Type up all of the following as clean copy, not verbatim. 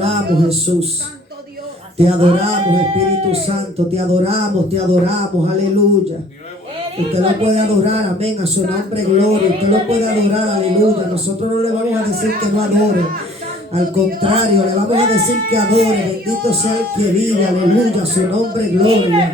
adoramos, Jesús. Te adoramos, Espíritu Santo. Te adoramos, aleluya. Usted lo puede adorar, amén, a su nombre, gloria. Usted lo puede adorar, aleluya. Nosotros no le vamos a decir que no adore. Al contrario, le vamos a decir que adore. Bendito sea el que vive, aleluya, a su nombre, gloria.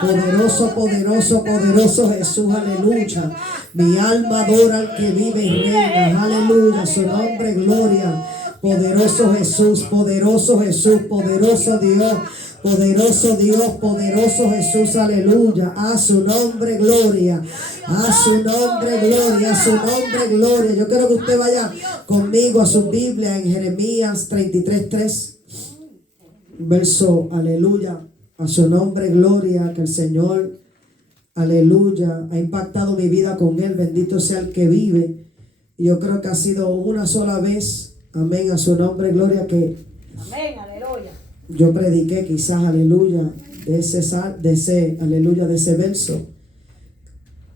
Poderoso, poderoso, poderoso Jesús, aleluya. Mi alma adora al que vive y reina, aleluya, su nombre, gloria. Poderoso Jesús, poderoso Jesús, poderoso Dios. Poderoso Dios, poderoso Jesús, aleluya. A su nombre, gloria. A su nombre, gloria. A su nombre, gloria. Yo quiero que usted vaya conmigo a su Biblia en Jeremías 33:3. Verso, aleluya. A su nombre, gloria. Que el Señor, aleluya, ha impactado mi vida con él. Bendito sea el que vive. Y yo creo que ha sido una sola vez, amén, a su nombre, gloria, que amén, aleluya. Yo prediqué quizás, aleluya, de ese verso.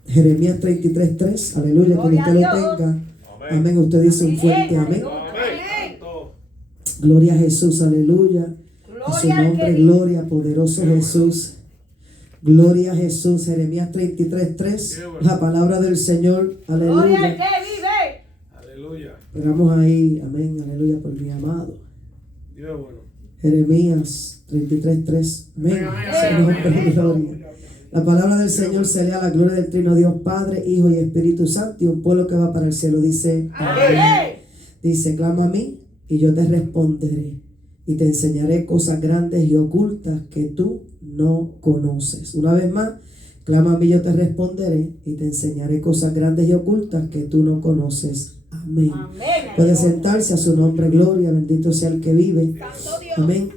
Jeremías 33:3, aleluya, que usted lo tenga. Amén, usted dice un fuerte amén. Gloria a Jesús, aleluya. A su nombre, gloria, poderoso Jesús. Gloria a Jesús, Jeremías 33:3, la palabra del Señor, aleluya. Gloria al que vive. Aleluya. Esperamos ahí, amén, aleluya, por mi amado. Dios es bueno. Jeremías 33:3. Amén. Gloria. La palabra del Señor se lee a la gloria del trino Dios Padre, Hijo y Espíritu Santo, y un pueblo que va para el cielo. Dice, amén. Dice, clama a mí y yo te responderé y te enseñaré cosas grandes y ocultas que tú no conoces. Una vez más, clama a mí y yo te responderé y te enseñaré cosas grandes y ocultas que tú no conoces. Amén. Puede sentarse, a su nombre, gloria. Bendito sea el que vive. Amén.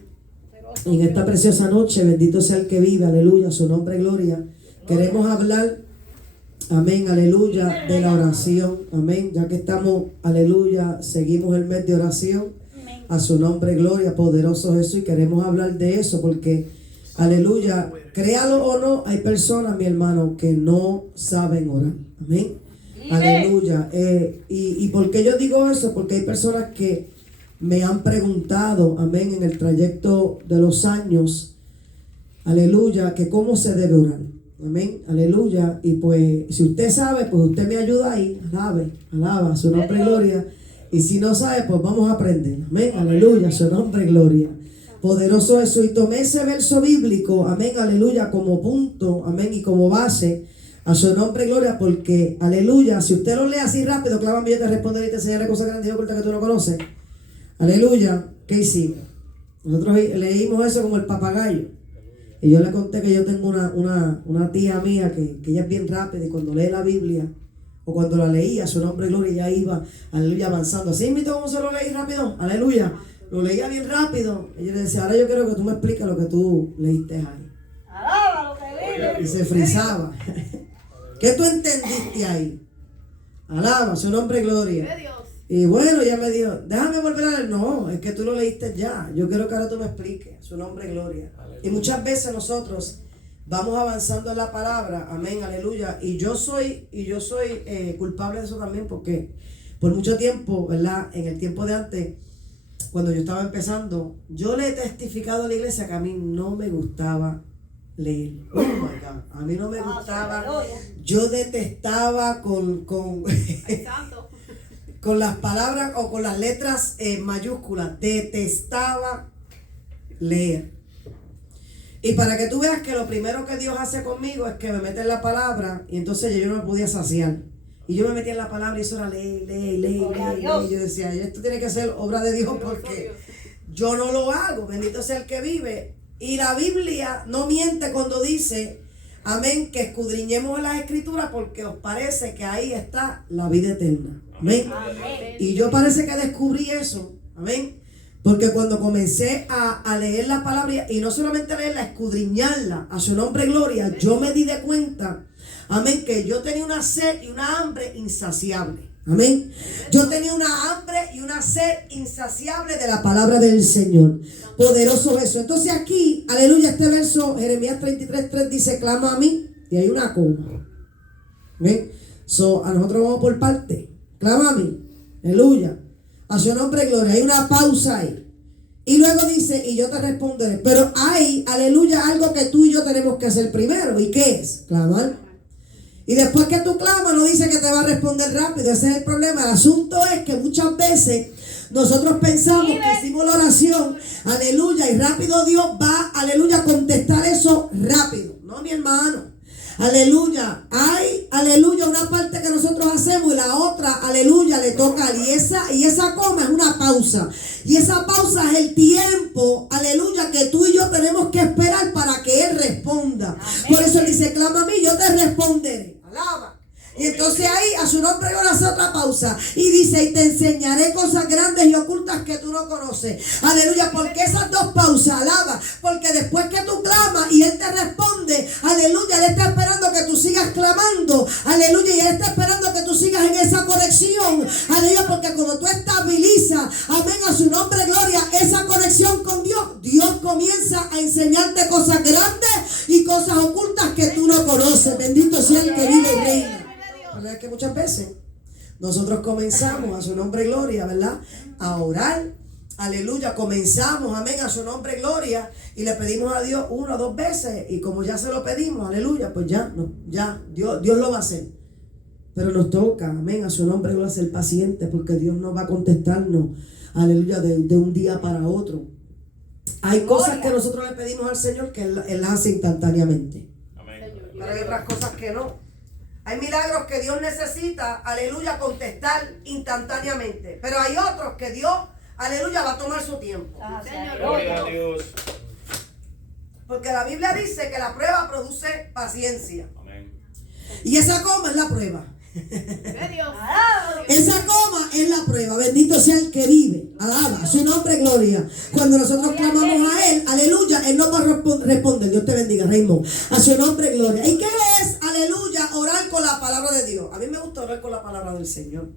En esta preciosa noche, bendito sea el que vive, aleluya, a su nombre, gloria. Queremos hablar, amén, aleluya, de la oración. Amén. Ya que estamos, aleluya, seguimos el mes de oración. A su nombre, gloria, poderoso Jesús. Y queremos hablar de eso porque, aleluya, créalo o no, hay personas, mi hermano, que no saben orar. Amén. Aleluya. ¿Y por qué yo digo eso? Porque hay personas que me han preguntado, amén, en el trayecto de los años, aleluya, que cómo se debe orar. Amén, aleluya. Y pues, si usted sabe, pues usted me ayuda ahí. Alaba su nombre, gloria. Y si no sabe, pues vamos a aprender. Amén, aleluya, su nombre, gloria. Poderoso Jesús. Y tomé ese verso bíblico, amén, aleluya, como punto, amén, y como base. A su nombre, gloria, porque, aleluya, si usted lo lee así rápido, clama, yo te responderé y te enseñaré cosas grandes y ocultas que tú no conoces. Aleluya, ¿qué hicimos? Nosotros leímos eso como el papagayo. Y yo le conté que yo tengo una tía mía que ella es bien rápida y cuando lee la Biblia, o cuando la leía, a su nombre, gloria, ella iba, aleluya, avanzando. Así mismo, ¿cómo se lo leí rápido? Aleluya, lo leía bien rápido. Y yo le decía, ahora yo quiero que tú me expliques lo que tú leíste ahí. Alaba lo que vive. Y se frizaba. ¿Qué tú entendiste ahí? Alaba, su nombre, gloria. Y bueno, ella me dijo, déjame volver a leer. No, es que tú lo leíste ya. Yo quiero que ahora tú me expliques, su nombre, gloria. Y muchas veces nosotros vamos avanzando en la palabra, amén, aleluya. Y yo soy culpable de eso también porque por mucho tiempo, ¿verdad? En el tiempo de antes, cuando yo estaba empezando, yo le he testificado a la iglesia que a mí no me gustaba leer. Oh my God. A mí no me gustaba. Yo detestaba con las palabras o con las letras mayúsculas. Detestaba leer. Y para que tú veas que lo primero que Dios hace conmigo es que me mete en la palabra y entonces yo no me podía saciar. Y yo me metía en la palabra y eso era leer. Y yo decía, esto tiene que ser obra de Dios porque yo no lo hago. Bendito sea el que vive. Y la Biblia no miente cuando dice, amén, que escudriñemos en las escrituras porque os parece que ahí está la vida eterna. Amén. Amén. Y yo parece que descubrí eso. Amén. Porque cuando comencé a leer la palabra y no solamente leerla, escudriñarla, a su nombre gloria, yo me di de cuenta, amén, que yo tenía una sed y una hambre insaciable. Amén. Yo tenía una hambre y una sed insaciable de la palabra del Señor. Poderoso Jesús. Entonces aquí, aleluya, este verso, Jeremías 33:3 dice, clama a mí, y hay una coma. Amén. A nosotros vamos por parte. Clama a mí. Aleluya. A su nombre, gloria. Hay una pausa ahí. Y luego dice, y yo te responderé. Pero hay, aleluya, algo que tú y yo tenemos que hacer primero. ¿Y qué es? Clamar. Y después que tú clamas, no dice que te va a responder rápido. Ese es el problema. El asunto es que muchas veces nosotros pensamos que hicimos la oración, aleluya, y rápido Dios va, aleluya, a contestar eso rápido. No, mi hermano. Aleluya. Hay, aleluya, una parte que nosotros hacemos y la otra, aleluya, le toca a él. Y esa coma es una pausa. Y esa pausa es el tiempo, aleluya, que tú y yo tenemos que esperar para que Él responda. Amén. Por eso Él dice, clama a mí, yo te responderé. Alaba. Y entonces ahí a su nombre le hace otra pausa y dice, y te enseñaré cosas grandes y ocultas que tú no conoces. Aleluya, porque esas dos pausas, alaba, porque después que tú clamas y Él te responde, aleluya, Él está esperando que tú sigas clamando, aleluya, y Él está esperando que tú sigas en esa conexión, aleluya, porque cuando tú estabilizas, amén, a su nombre, gloria, esa conexión con Dios, Dios comienza a enseñarte cosas grandes y cosas ocultas que tú no conoces. Bendito sea el que vive y reina. ¿Verdad que muchas veces nosotros comenzamos a su nombre gloria, ¿verdad? A orar, aleluya, comenzamos, amén, a su nombre gloria y le pedimos a Dios 1 o 2 veces y como ya se lo pedimos, aleluya, pues ya Dios lo va a hacer. Pero nos toca, amén, a su nombre gloria ser paciente porque Dios no va a contestarnos, aleluya, de un día para otro. Hay cosas que nosotros le pedimos al Señor que Él las hace instantáneamente. Amén. Pero hay otras cosas que no. Hay milagros que Dios necesita, aleluya, contestar instantáneamente. Pero hay otros que Dios, aleluya, va a tomar su tiempo. Gloria a Dios. Porque la Biblia dice que la prueba produce paciencia. Amén. Y esa coma es la prueba. Esa coma es la prueba. Bendito sea el que vive. Alaba su nombre, gloria. Cuando nosotros clamamos a Él, aleluya, Él nos va a responder. Dios te bendiga, Raymond. A su nombre, gloria. ¿Y qué es, aleluya, orar con la palabra de Dios? A mí me gusta orar con la palabra del Señor.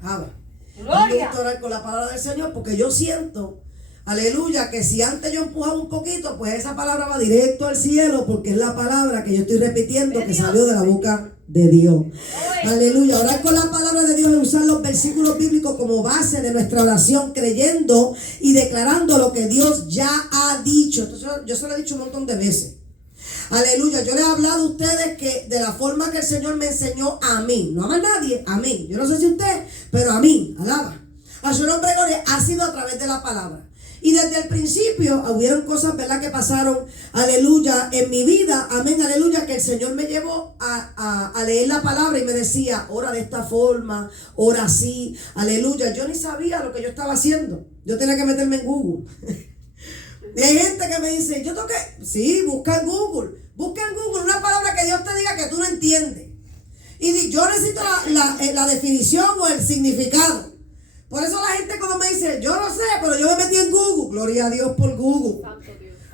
A mí me gusta orar con la palabra del Señor porque yo siento, aleluya, que si antes yo empujaba un poquito, pues esa palabra va directo al cielo porque es la palabra que yo estoy repitiendo que salió de la boca de Dios. Aleluya. Orar con la palabra de Dios es usar los versículos bíblicos como base de nuestra oración, creyendo y declarando lo que Dios ya ha dicho. Entonces, yo se lo he dicho un montón de veces. Aleluya. Yo les he hablado a ustedes que de la forma que el Señor me enseñó a mí, no a más nadie, a mí. Yo no sé si usted, pero a mí, alaba. A su nombre, gloria, ha sido a través de la palabra. Y desde el principio hubieron cosas, ¿verdad?, que pasaron, aleluya, en mi vida, amén, aleluya, que el Señor me llevó a leer la palabra y me decía, ora de esta forma, ora así, aleluya. Yo ni sabía lo que yo estaba haciendo. Yo tenía que meterme en Google. Y hay gente que me dice, yo tengo que, sí, busca en Google una palabra que Dios te diga que tú no entiendes. Y yo necesito la definición o el significado. Por eso la gente cuando me dice, yo no sé, pero yo me metí en Google. Gloria a Dios por Google.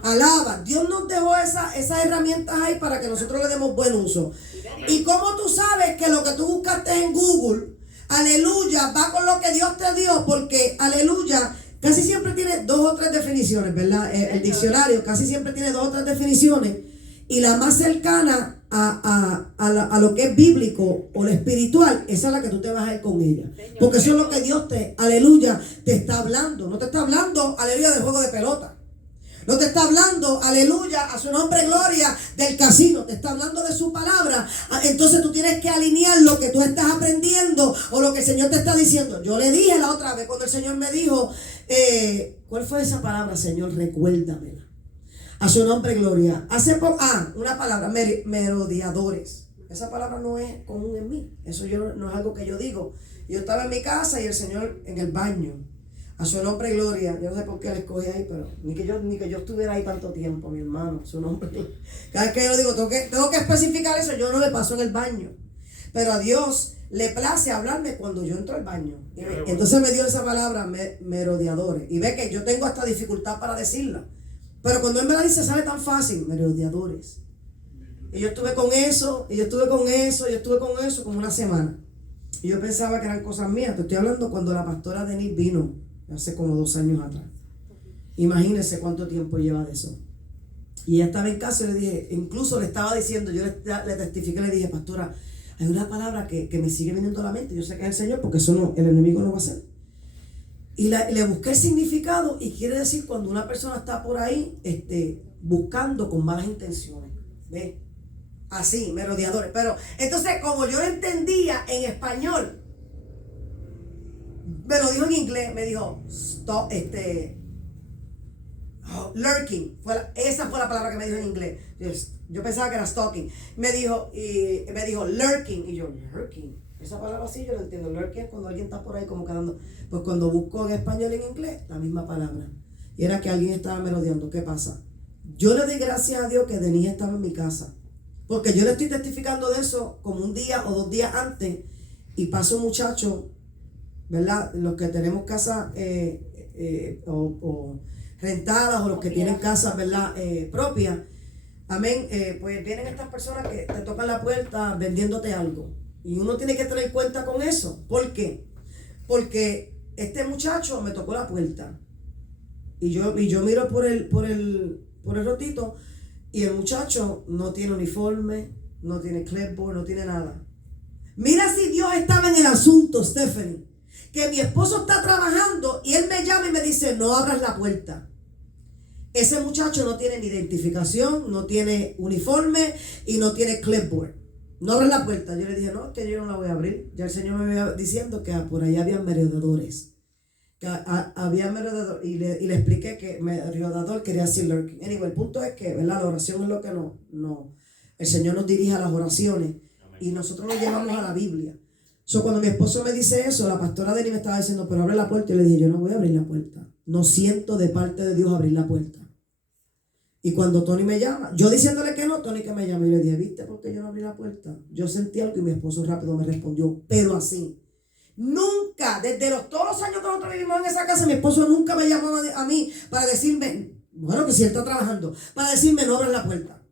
Alaba. Dios nos dejó esas herramientas ahí para que nosotros le demos buen uso. Y como tú sabes que lo que tú buscaste en Google, aleluya, va con lo que Dios te dio, porque, aleluya, casi siempre tiene 2 o 3 definiciones, ¿verdad? El diccionario casi siempre tiene 2 o 3 definiciones. Y la más cercana a lo que es bíblico o lo espiritual, esa es la que tú te vas a ir con ella. Porque eso es lo que Dios aleluya, te está hablando. No te está hablando, aleluya, de juego de pelota. No te está hablando, aleluya, a su nombre, gloria, del casino. Te está hablando de su palabra. Entonces tú tienes que alinear lo que tú estás aprendiendo o lo que el Señor te está diciendo. Yo le dije la otra vez cuando el Señor me dijo, ¿cuál fue esa palabra, Señor? Recuérdamela. A su nombre, gloria. Hace poco, una palabra, merodeadores. Esa palabra no es común en mí. Eso no es algo que yo digo. Yo estaba en mi casa y el Señor en el baño. A su nombre, gloria. Yo no sé por qué le escogí ahí, pero ni que yo estuviera ahí tanto tiempo, mi hermano. Su nombre. Cada vez que yo digo, tengo que especificar eso, yo no le paso en el baño. Pero a Dios le place hablarme cuando yo entro al baño. Entonces me dio esa palabra, merodeadores. Y ve que yo tengo hasta dificultad para decirla. Pero cuando Él me la dice, sale tan fácil, merodeadores. Y yo estuve con eso, como una semana. Y yo pensaba que eran cosas mías. Te estoy hablando cuando la pastora Denise vino, hace como 2 años atrás. Imagínense cuánto tiempo lleva de eso. Y ella estaba en casa y le dije, incluso le estaba diciendo, yo le testifiqué, le dije, pastora, hay una palabra que me sigue viniendo a la mente. Yo sé que es el Señor, porque eso no, el enemigo no va a hacer. Y le busqué el significado y quiere decir cuando una persona está por ahí buscando con malas intenciones. ¿Ves? Así, merodeadores. Pero entonces, como yo lo entendía en español, me lo dijo en inglés, me dijo, stop, lurking. Esa fue la palabra que me dijo en inglés. Yo pensaba que era stalking. Me dijo lurking. Y yo, lurking. Esa palabra sí yo la entiendo. Lurking es cuando alguien está por ahí como quedando. Pues cuando busco en español y en inglés, la misma palabra. Y era que alguien estaba merodeando. ¿Qué pasa? Yo le doy gracias a Dios que Denise estaba en mi casa. Porque yo le estoy testificando de eso como un día o 2 días antes. Y pasa un muchacho, ¿verdad? Los que tenemos casas o rentadas o los que tienen casas, ¿verdad? Propias. Amén. Pues vienen estas personas que te tocan la puerta vendiéndote algo. Y uno tiene que tener cuenta con eso. ¿Por qué? Porque este muchacho me tocó la puerta. Y yo miro por el rotito. Y el muchacho no tiene uniforme, no tiene clipboard, no tiene nada. Mira si Dios estaba en el asunto, Stephanie. Que mi esposo está trabajando y él me llama y me dice, no abras la puerta. Ese muchacho no tiene ni identificación, no tiene uniforme y no tiene clipboard. No abras la puerta. Yo le dije, no, que yo no la voy a abrir. Ya el Señor me iba diciendo que por allá había merodeadores. Que había merodeador y le expliqué que merodeador quería decir lurking. Anyway, el punto es que, ¿verdad? La oración es lo que el Señor nos dirige a las oraciones. Amén. Y nosotros nos llevamos a la Biblia. Cuando mi esposo me dice eso, la pastora Deni me estaba diciendo, pero abre la puerta. Y le dije, yo no voy a abrir la puerta. No siento de parte de Dios abrir la puerta. Y cuando Tony me llama, yo diciéndole que no, Tony que me llama y le dije, ¿viste por qué yo no abrí la puerta? Yo sentí algo y mi esposo rápido me respondió, pero así. Nunca, desde todos los años que nosotros vivimos en esa casa, mi esposo nunca me llamó a mí para decirme, bueno, que si él está trabajando, para decirme no abras la puerta.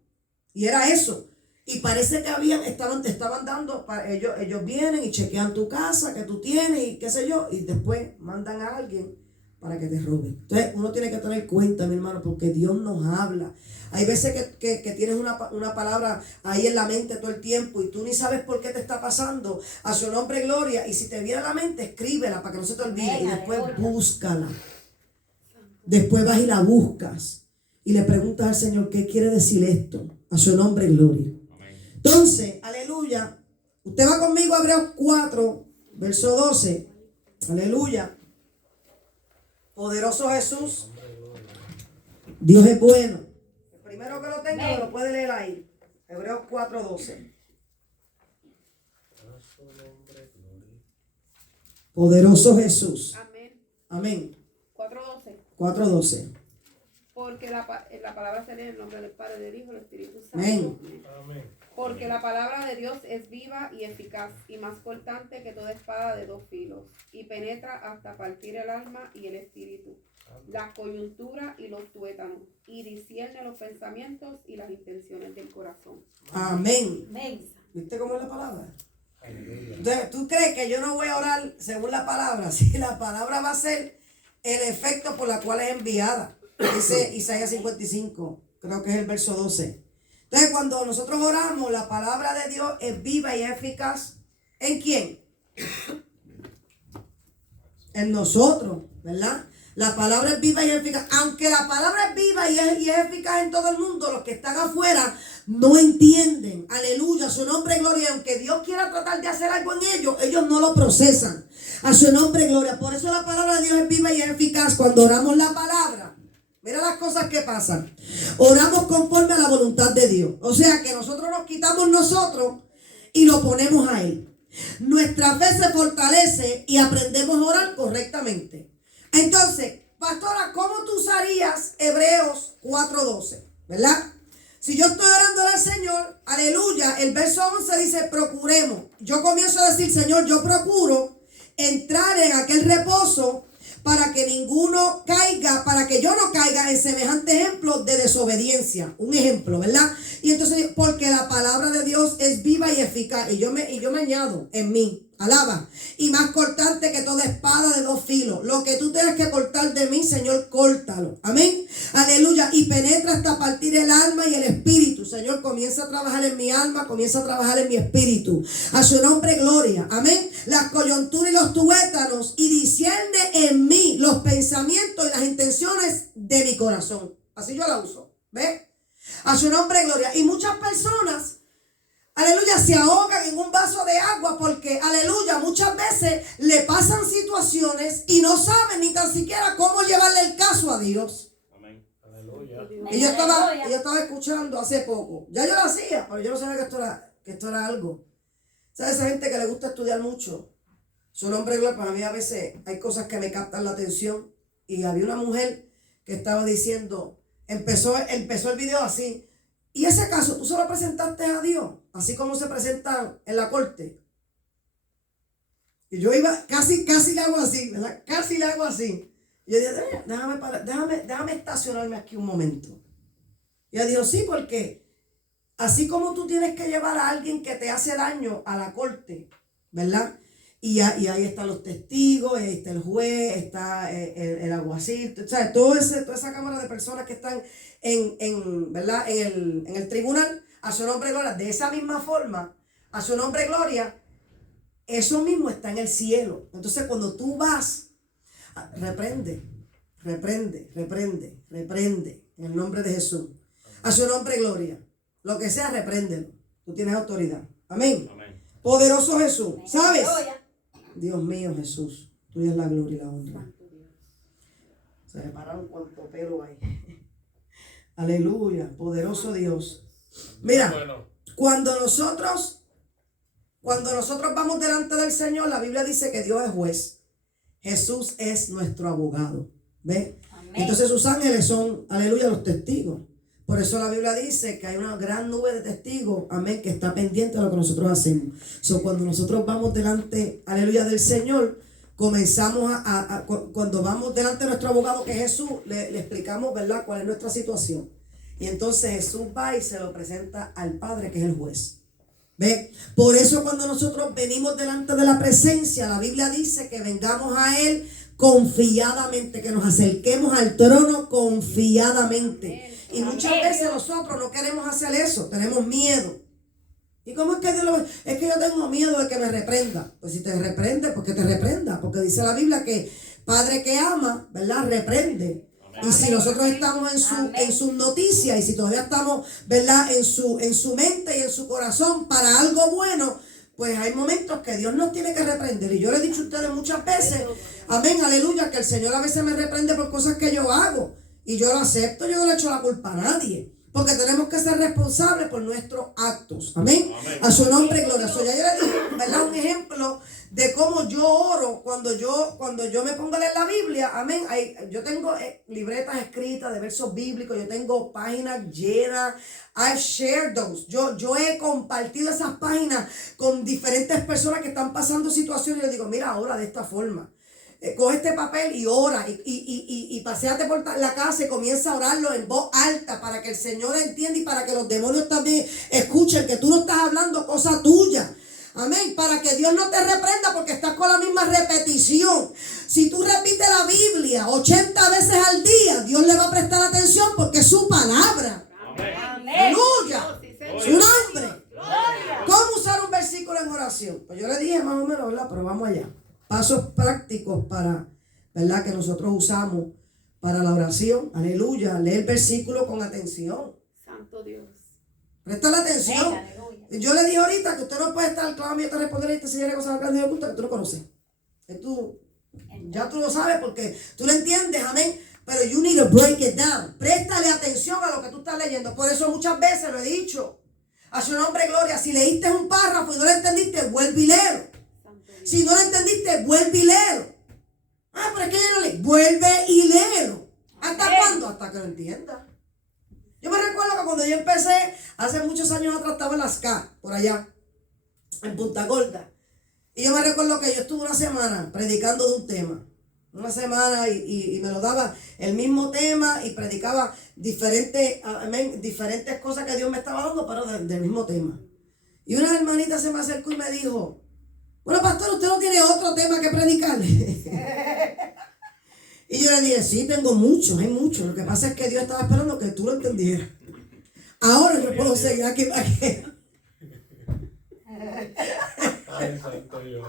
Y era eso. Y parece que estaban dando, ellos vienen y chequean tu casa, que tú tienes y qué sé yo, y después mandan a alguien para que te robe. Entonces uno tiene que tener cuenta, mi hermano, porque Dios nos habla. Hay veces que tienes una palabra ahí en la mente todo el tiempo y tú ni sabes por qué te está pasando. A su nombre gloria. Y si te viene a la mente, escríbela para que no se te olvide. Y después búscala. Después vas y la buscas. Y le preguntas al Señor, ¿qué quiere decir esto? A su nombre gloria. Entonces, aleluya. Usted va conmigo a Hebreos 4, verso 12. Aleluya. Poderoso Jesús. Dios es bueno. El primero que lo tenga me lo puede leer ahí. Hebreos 4:12. Poderoso Jesús. Amén. Amén. 4:12. 4:12. Porque la palabra se lee en el nombre del Padre, del Hijo y del Espíritu Santo. Amén. Amén. Porque la palabra de Dios es viva y eficaz y más cortante que toda espada de 2 filos y penetra hasta partir el alma y el espíritu, la coyuntura y los tuétanos, y discierne los pensamientos y las intenciones del corazón. Amén. Amén. ¿Viste cómo es la palabra? Entonces, ¿tú crees que yo no voy a orar según la palabra? Si la palabra va a ser el efecto por la cual es enviada. Dice Isaías 55, creo que es el verso 12. Entonces, cuando nosotros oramos, la palabra de Dios es viva y eficaz. ¿En quién? En nosotros, ¿verdad? La palabra es viva y eficaz. Aunque la palabra es viva y es eficaz en todo el mundo, los que están afuera no entienden. Aleluya, a su nombre gloria. Aunque Dios quiera tratar de hacer algo en ellos no lo procesan. A su nombre gloria. Por eso la palabra de Dios es viva y es eficaz. Cuando oramos la palabra, mira las cosas que pasan. Oramos conforme a la voluntad de Dios. O sea que nosotros nos quitamos nosotros y lo ponemos a Él. Nuestra fe se fortalece y aprendemos a orar correctamente. Entonces, pastora, ¿cómo tú usarías Hebreos 4:12? ¿Verdad? Si yo estoy orando al Señor, aleluya, el verso 11 dice, procuremos. Yo comienzo a decir, Señor, yo procuro entrar en aquel reposo para que ninguno caiga, para que yo no caiga en semejante ejemplo de desobediencia. Un ejemplo, ¿verdad? Y entonces, porque la palabra de Dios es viva y eficaz. Y yo me añado en mí. Alaba. Y más cortante que toda espada de 2 filos. Lo que tú tienes que cortar de mí, Señor, córtalo. Amén. Aleluya. Y penetra hasta partir el alma y el espíritu. Señor, comienza a trabajar en mi alma, comienza a trabajar en mi espíritu. A su nombre, gloria. Amén. Las coyunturas y los tuétanos. Y discierne en mí los pensamientos y las intenciones de mi corazón. Así yo la uso. ¿Ve? A su nombre, gloria. Y muchas personas, aleluya, se ahogan en un vaso de agua porque, aleluya, muchas veces le pasan situaciones y no saben ni tan siquiera cómo llevarle el caso a Dios. Amén. Aleluya. Y yo estaba escuchando hace poco. Ya yo lo hacía, pero yo no sabía que esto era algo. ¿Sabes? Esa gente que le gusta estudiar mucho. Su nombre, gloria, para mí a veces hay cosas que me captan la atención. Y había una mujer que estaba diciendo, empezó el video así. Y ese caso, ¿tú se lo presentaste a Dios? Así como se presentan en la corte. Y yo iba, casi le hago así, ¿verdad? Casi le hago así. Y yo dije, déjame estacionarme aquí un momento. Y ella dijo, sí, porque así como tú tienes que llevar a alguien que te hace daño a la corte, ¿verdad? Y ahí están los testigos, ahí está el juez, está el alguacil, ¿sabes? Toda esa cámara de personas que están ¿verdad? en el tribunal, a su nombre gloria. De esa misma forma, a su nombre gloria, eso mismo está en el cielo. Entonces cuando tú vas, reprende, en el nombre de Jesús. A su nombre gloria. Lo que sea, repréndelo. Tú tienes autoridad. Amén. Amén. Poderoso Jesús. ¿Sabes? Dios mío, Jesús. Tuya es la gloria y la honra. Se me pararon cuánto pelo hay. Aleluya. Poderoso Dios. Mira, Bueno. cuando nosotros vamos delante del Señor, la Biblia dice que Dios es juez. Jesús es nuestro abogado. ¿Ve? Entonces sus ángeles son, aleluya, los testigos. Por eso la Biblia dice que hay una gran nube de testigos, amén, que está pendiente de lo que nosotros hacemos. Cuando nosotros vamos delante, aleluya, del Señor, comenzamos cuando vamos delante de nuestro abogado que es Jesús, le explicamos, ¿verdad?, cuál es nuestra situación. Y entonces Jesús va y se lo presenta al Padre, que es el juez. ¿Ve? Por eso cuando nosotros venimos delante de la presencia, la Biblia dice que vengamos a Él confiadamente, que nos acerquemos al trono confiadamente. Y muchas veces nosotros no queremos hacer eso, tenemos miedo. ¿Y cómo es que es que yo tengo miedo de que me reprenda? Pues si te reprende, pues que te reprenda, porque dice la Biblia que Padre que ama, ¿verdad?, reprende. Y si nosotros estamos en sus noticias y si todavía estamos, ¿verdad?, en su mente y en su corazón para algo bueno, pues hay momentos que Dios nos tiene que reprender. Y yo le he dicho a ustedes muchas veces, amén, aleluya, que el Señor a veces me reprende por cosas que yo hago. Y yo lo acepto, yo no le echo la culpa a nadie. Porque tenemos que ser responsables por nuestros actos. Amén. Amén. A su nombre, gloria. Ya yo le dije, ¿verdad?, un ejemplo de cómo yo oro cuando yo me pongo a leer la Biblia. Amén. Yo tengo libretas escritas de versos bíblicos. Yo tengo páginas llenas. I've shared those. Yo he compartido esas páginas con diferentes personas que están pasando situaciones. Y les digo, mira, ora de esta forma. Coge este papel y ora y paséate por la casa y comienza a orarlo en voz alta para que el Señor entienda y para que los demonios también escuchen que tú no estás hablando cosa tuya. Amén. Para que Dios no te reprenda porque estás con la misma repetición. Si tú repites la Biblia 80 veces al día, Dios le va a prestar atención porque es su palabra. Amén. Aleluya. Su nombre. Gloria. ¿Cómo usar un versículo en oración? Pues yo le dije más o menos, ¿verdad? Pero vamos allá. Pasos prácticos para, ¿verdad?, que nosotros usamos para la oración. Aleluya. Lee el versículo con atención. Santo Dios. Presta la atención. Venga, aleluya. Yo le dije ahorita que usted no puede estar clamando y yo te responderé y te enseñaré cosas grandes y ocultas que tú no conoces. Ya tú lo sabes porque tú lo entiendes, amén. Pero you need to break it down. Préstale atención a lo que tú estás leyendo. Por eso muchas veces lo he dicho. A su nombre, gloria. Si leíste un párrafo y no lo entendiste, vuelve y léelo. Si no lo entendiste, vuelve y léelo. Ah, pero es que yo no leí. Vuelve y léelo. ¿Hasta cuándo? Hasta que lo entiendas. Yo me recuerdo que cuando yo empecé, hace muchos años atrás, estaba en las K, por allá, en Punta Gorda. Y yo me recuerdo que yo estuve una semana predicando de un tema. Una semana y me lo daba el mismo tema y predicaba diferentes cosas que Dios me estaba dando, pero del mismo tema. Y una hermanita se me acercó y me dijo, bueno, pastor, ¿usted no tiene otro tema que predicarle? Y yo le dije, sí, tengo muchos, hay muchos. Lo que pasa es que Dios estaba esperando que tú lo entendieras. Ahora yo puedo seguir aquí. Ay, santo Dios.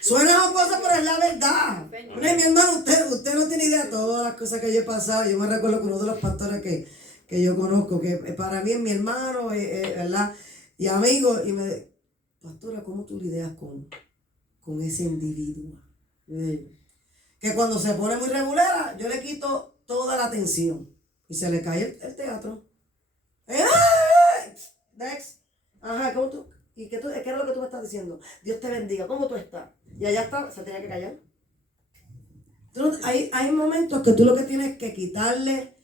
Suena jocosa, pero es la verdad. Mire, mi hermano, usted no tiene idea de todas las cosas que yo he pasado. Yo me recuerdo que uno de los pastores que yo conozco, que para mí es mi hermano, ¿verdad? Y amigo, y me dice, pastora, ¿cómo tú lidias con ese individuo? Que cuando se pone muy regulera, yo le quito toda la atención. Y se le cae el teatro. ¡Ay! Next. Ajá, ¿cómo tú? ¿Y qué era lo que tú me estás diciendo? Dios te bendiga, ¿cómo tú estás? Y allá está, se tenía que callar. Hay momentos que tú lo que tienes que quitarle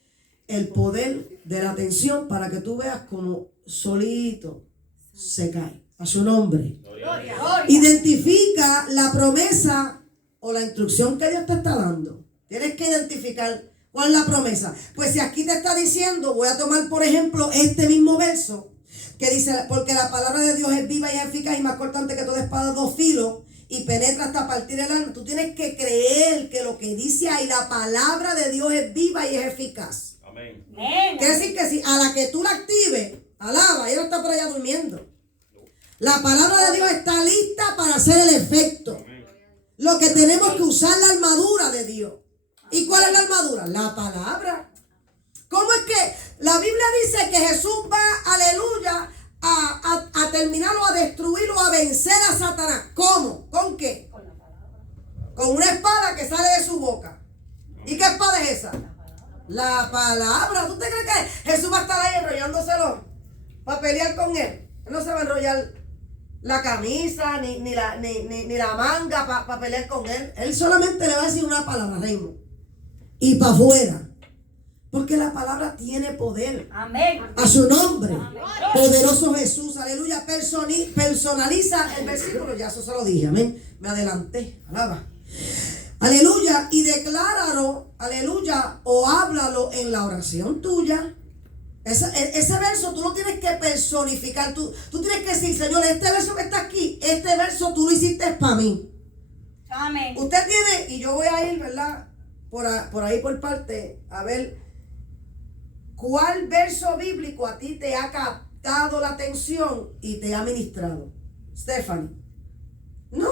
el poder de la atención para que tú veas como solito se cae. A su nombre. Gloria. Identifica la promesa o la instrucción que Dios te está dando. Tienes que identificar cuál es la promesa. Pues si aquí te está diciendo, voy a tomar por ejemplo este mismo verso que dice, porque la palabra de Dios es viva y eficaz y más cortante que toda espada de dos filos y penetra hasta partir el alma. Tú tienes que creer que lo que dice ahí, la palabra de Dios es viva y es eficaz. Amén. Amén. Quiere decir que si a la que tú la actives, alaba, ella no está por allá durmiendo. La palabra de Dios está lista para hacer el efecto. Lo que tenemos que usar la armadura de Dios. ¿Y cuál es la armadura? La palabra. ¿Cómo es que la Biblia dice que Jesús va, aleluya, a terminar o a destruir o a vencer a Satanás? ¿Cómo? ¿Con qué? Con una espada que sale de su boca. ¿Y qué espada es esa? La palabra. ¿Tú te crees que Jesús va a estar ahí enrollándoselo para pelear con él? Él no se va a enrollar la camisa ni la manga para pelear con él. Él solamente le va a decir una palabra, Reino. Y para afuera. Porque la palabra tiene poder. Amén. A su nombre. Poderoso Jesús. Aleluya. Personaliza el versículo. Ya eso se lo dije. Amén. Me adelanté. Alaba. Aleluya. Y decláralo. Aleluya. O háblalo en la oración tuya. Ese verso tú lo tienes que personificar. Tú tienes que decir, Señor, este verso que está aquí, este verso tú lo hiciste para mí. Amén. Usted tiene, y yo voy a ir, ¿verdad? Por ahí por parte, a ver cuál verso bíblico a ti te ha captado la atención y te ha ministrado. Stephanie. No,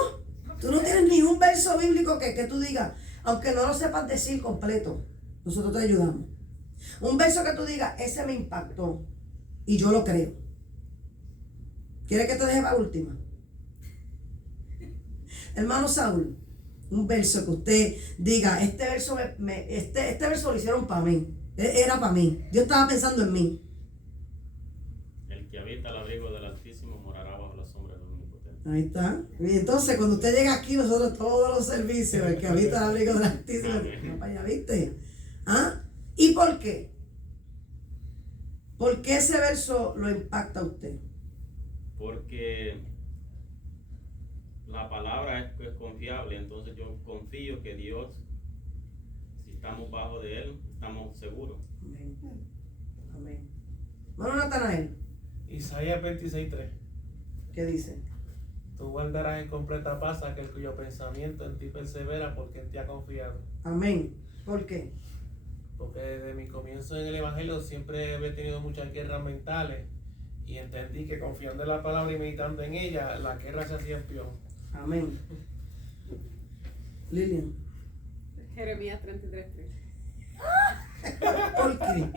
tú no tienes ni un verso bíblico que tú digas, aunque no lo sepas decir completo, nosotros te ayudamos. Un verso que tú digas, ese me impactó y yo lo creo. ¿Quiere que te deje la última? Hermano Saúl, un verso que usted diga, este verso este verso lo hicieron para mí, era para mí, Dios estaba pensando en mí. El que habita al abrigo del Altísimo morará bajo la sombra del Omnipotente. Ahí está. Y entonces cuando usted llega aquí, nosotros todos los servicios, el que habita al abrigo del Altísimo, no para allá, ¿viste? ¿Ah? ¿Y por qué? ¿Por qué ese verso lo impacta a usted? Porque la palabra es confiable, entonces yo confío que Dios, si estamos bajo de Él, estamos seguros. Amén. Amén. Bueno, Natanael, Isaías 26:3. ¿qué dice? Tú guardarás en completa paz aquel cuyo pensamiento en ti persevera porque en ti ha confiado. Amén. ¿Por qué? Porque desde mi comienzo en el Evangelio siempre he tenido muchas guerras mentales y entendí que confiando en la palabra y meditando en ella, la guerra se hacía peor. Amén. Lilian, Jeremías 33:3. ¿por qué?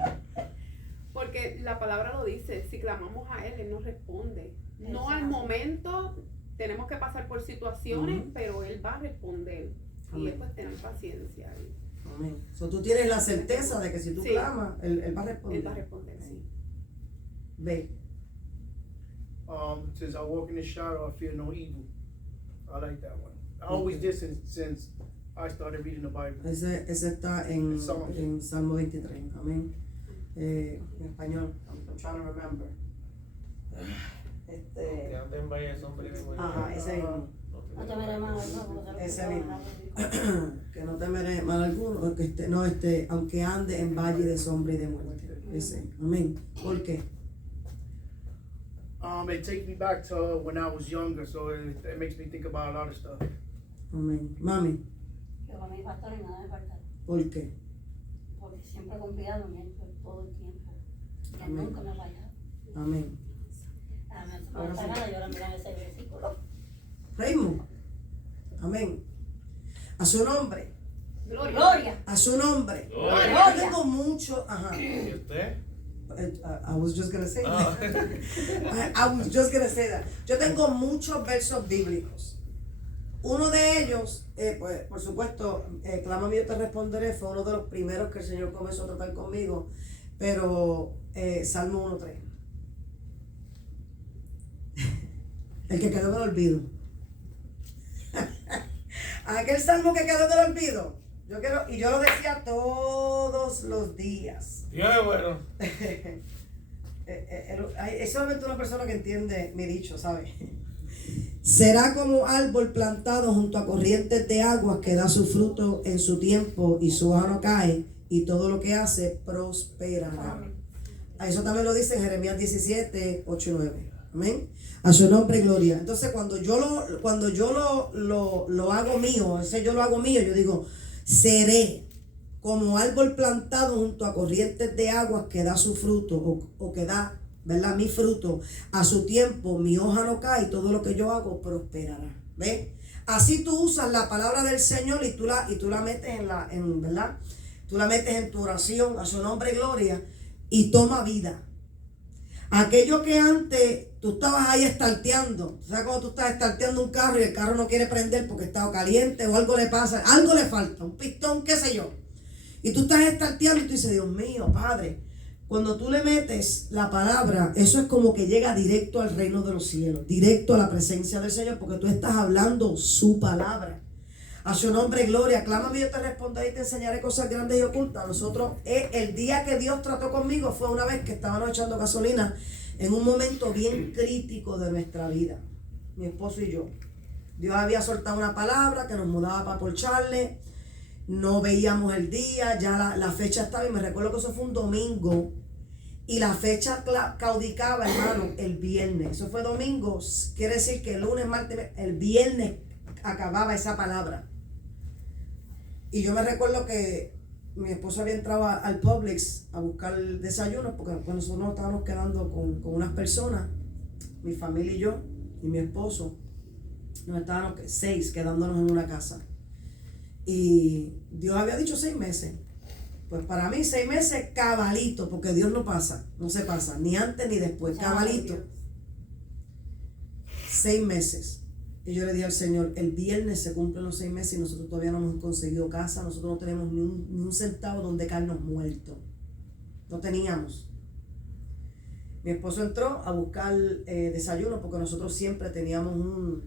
Porque la palabra lo dice, si clamamos a Él, Él nos responde. No al momento, tenemos que pasar por situaciones, pero Él va a responder. Y Amén. es pues tener paciencia. Amén. So, tú tienes la certeza de que si tú Sí. clamas, él va a responder. Él va a responder, sí. Ve. Since I walk in the shadow, I fear no evil. I like that one. I always did since I started reading the Bible. Ese está en Salmo. Salmo 23. Amén. En español. I'm trying to remember. Que ande en valle de sombra y de muerte. Ajá, ese mismo. No te veré mal, no. Ese mismo. Que no temeré mal alguno, o que aunque ande en valle de sombra y de muerte. Ese. Amén. ¿Por qué? It takes me back to when I was younger, so it makes me think about a lot of stuff. Amén. Mami. Yo con mi pastor y nada me falta. ¿Por qué? Porque siempre he confiado en él todo el tiempo. Y él Amén. nunca me ha fallado. Amén. Amén. Ahora sí. Yo ahora miran ese versículo. Raymond. Amén. A su nombre. Gloria. A su nombre. Gloria. Yo tengo mucho. Ajá. ¿Y usted? I was just gonna say Ah. that. I was just gonna say that. Yo tengo muchos versos bíblicos. Uno de ellos, pues, por supuesto, clámame y yo te responderé, fue uno de los primeros que el Señor comenzó a tratar conmigo, pero Salmo 1:3. El que quedó en el olvido. Aquel salmo que quedó en el olvido. Yo lo decía todos los días. Dios es bueno. Es solamente una persona que entiende mi dicho, ¿sabes? Será como árbol plantado junto a corrientes de aguas que da su fruto en su tiempo y su hoja no cae y todo lo que hace prosperará. A eso también lo dice en Jeremías 17, 8 y 9. Amén. A su nombre, gloria. Entonces, cuando yo lo hago mío, yo lo hago mío, yo digo, seré como árbol plantado junto a corrientes de aguas que da su fruto o que da, ¿verdad? Mi fruto a su tiempo, mi hoja no cae y todo lo que yo hago prosperará. ¿Ves? Así tú usas la palabra del Señor y tú la metes ¿verdad? Tú la metes en tu oración a su nombre, gloria, y toma vida. Aquello que antes tú estabas ahí estarteando, ¿sabes cuando tú estás estarteando un carro y el carro no quiere prender porque está caliente o algo le pasa, algo le falta, un pistón, qué sé yo? Y tú estás estarteando y tú dices, Dios mío, Padre, cuando tú le metes la palabra, eso es como que llega directo al reino de los cielos, directo a la presencia del Señor, porque tú estás hablando su palabra. A su nombre, gloria. Clámame y yo te responderé y te enseñaré cosas grandes y ocultas. Nosotros, el día que Dios trató conmigo fue una vez que estábamos echando gasolina en un momento bien crítico de nuestra vida, mi esposo y yo. Dios había soltado una palabra que nos mudaba para Porcharle, no veíamos el día, ya la fecha estaba, y me recuerdo que eso fue un domingo, y la fecha caudicaba, hermano, el viernes. Eso fue domingo, quiere decir que el lunes, martes, el viernes acababa esa palabra. Y yo me recuerdo que mi esposo había entrado al Publix a buscar desayuno, porque pues, nosotros nos estábamos quedando con unas personas, mi familia y yo, y mi esposo, nos estábamos 6 quedándonos en una casa. Y Dios había dicho 6 meses. Pues para mí 6 meses cabalito, porque Dios no se pasa, ni antes ni después, cabalito. 6 meses. Y yo le dije al Señor, el viernes se cumplen los 6 meses y nosotros todavía no hemos conseguido casa, nosotros no tenemos ni un centavo donde caernos muertos. No teníamos. Mi esposo entró a buscar desayuno porque nosotros siempre teníamos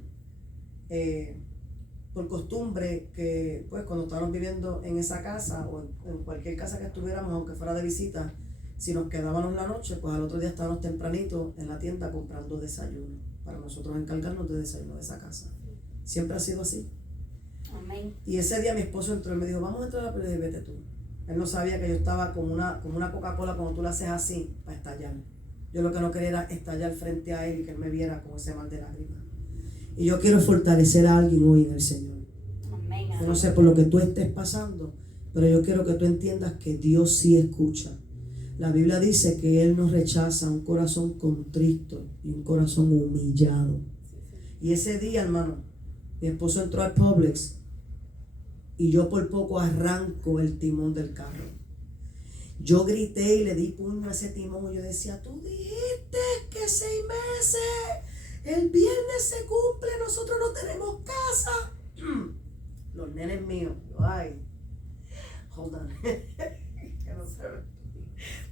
por costumbre que pues cuando estábamos viviendo en esa casa o en cualquier casa que estuviéramos, aunque fuera de visita, si nos quedábamos la noche, pues al otro día estábamos tempranito en la tienda comprando desayuno para nosotros encargarnos de desayuno de esa casa. Siempre ha sido así. Amén. Y ese día mi esposo entró y me dijo, vamos a entrar a la pelea, y vete tú. Él no sabía que yo estaba como una Coca-Cola cuando tú la haces así para estallar. Yo lo que no quería era estallar frente a él y que él me viera con ese mal de lágrimas. Y yo quiero fortalecer a alguien hoy en el Señor. Amén. Yo no sé por lo que tú estés pasando, pero yo quiero que tú entiendas que Dios sí escucha. La Biblia dice que Él nos rechaza un corazón contrito y un corazón humillado. Y ese día, hermano, mi esposo entró al Publix y yo por poco arranco el timón del carro. Yo grité y le di puño a ese timón y yo decía, tú dijiste que 6 meses, el viernes se cumple, nosotros no tenemos casa. Los nenes míos, ay, hold on. Que no sé.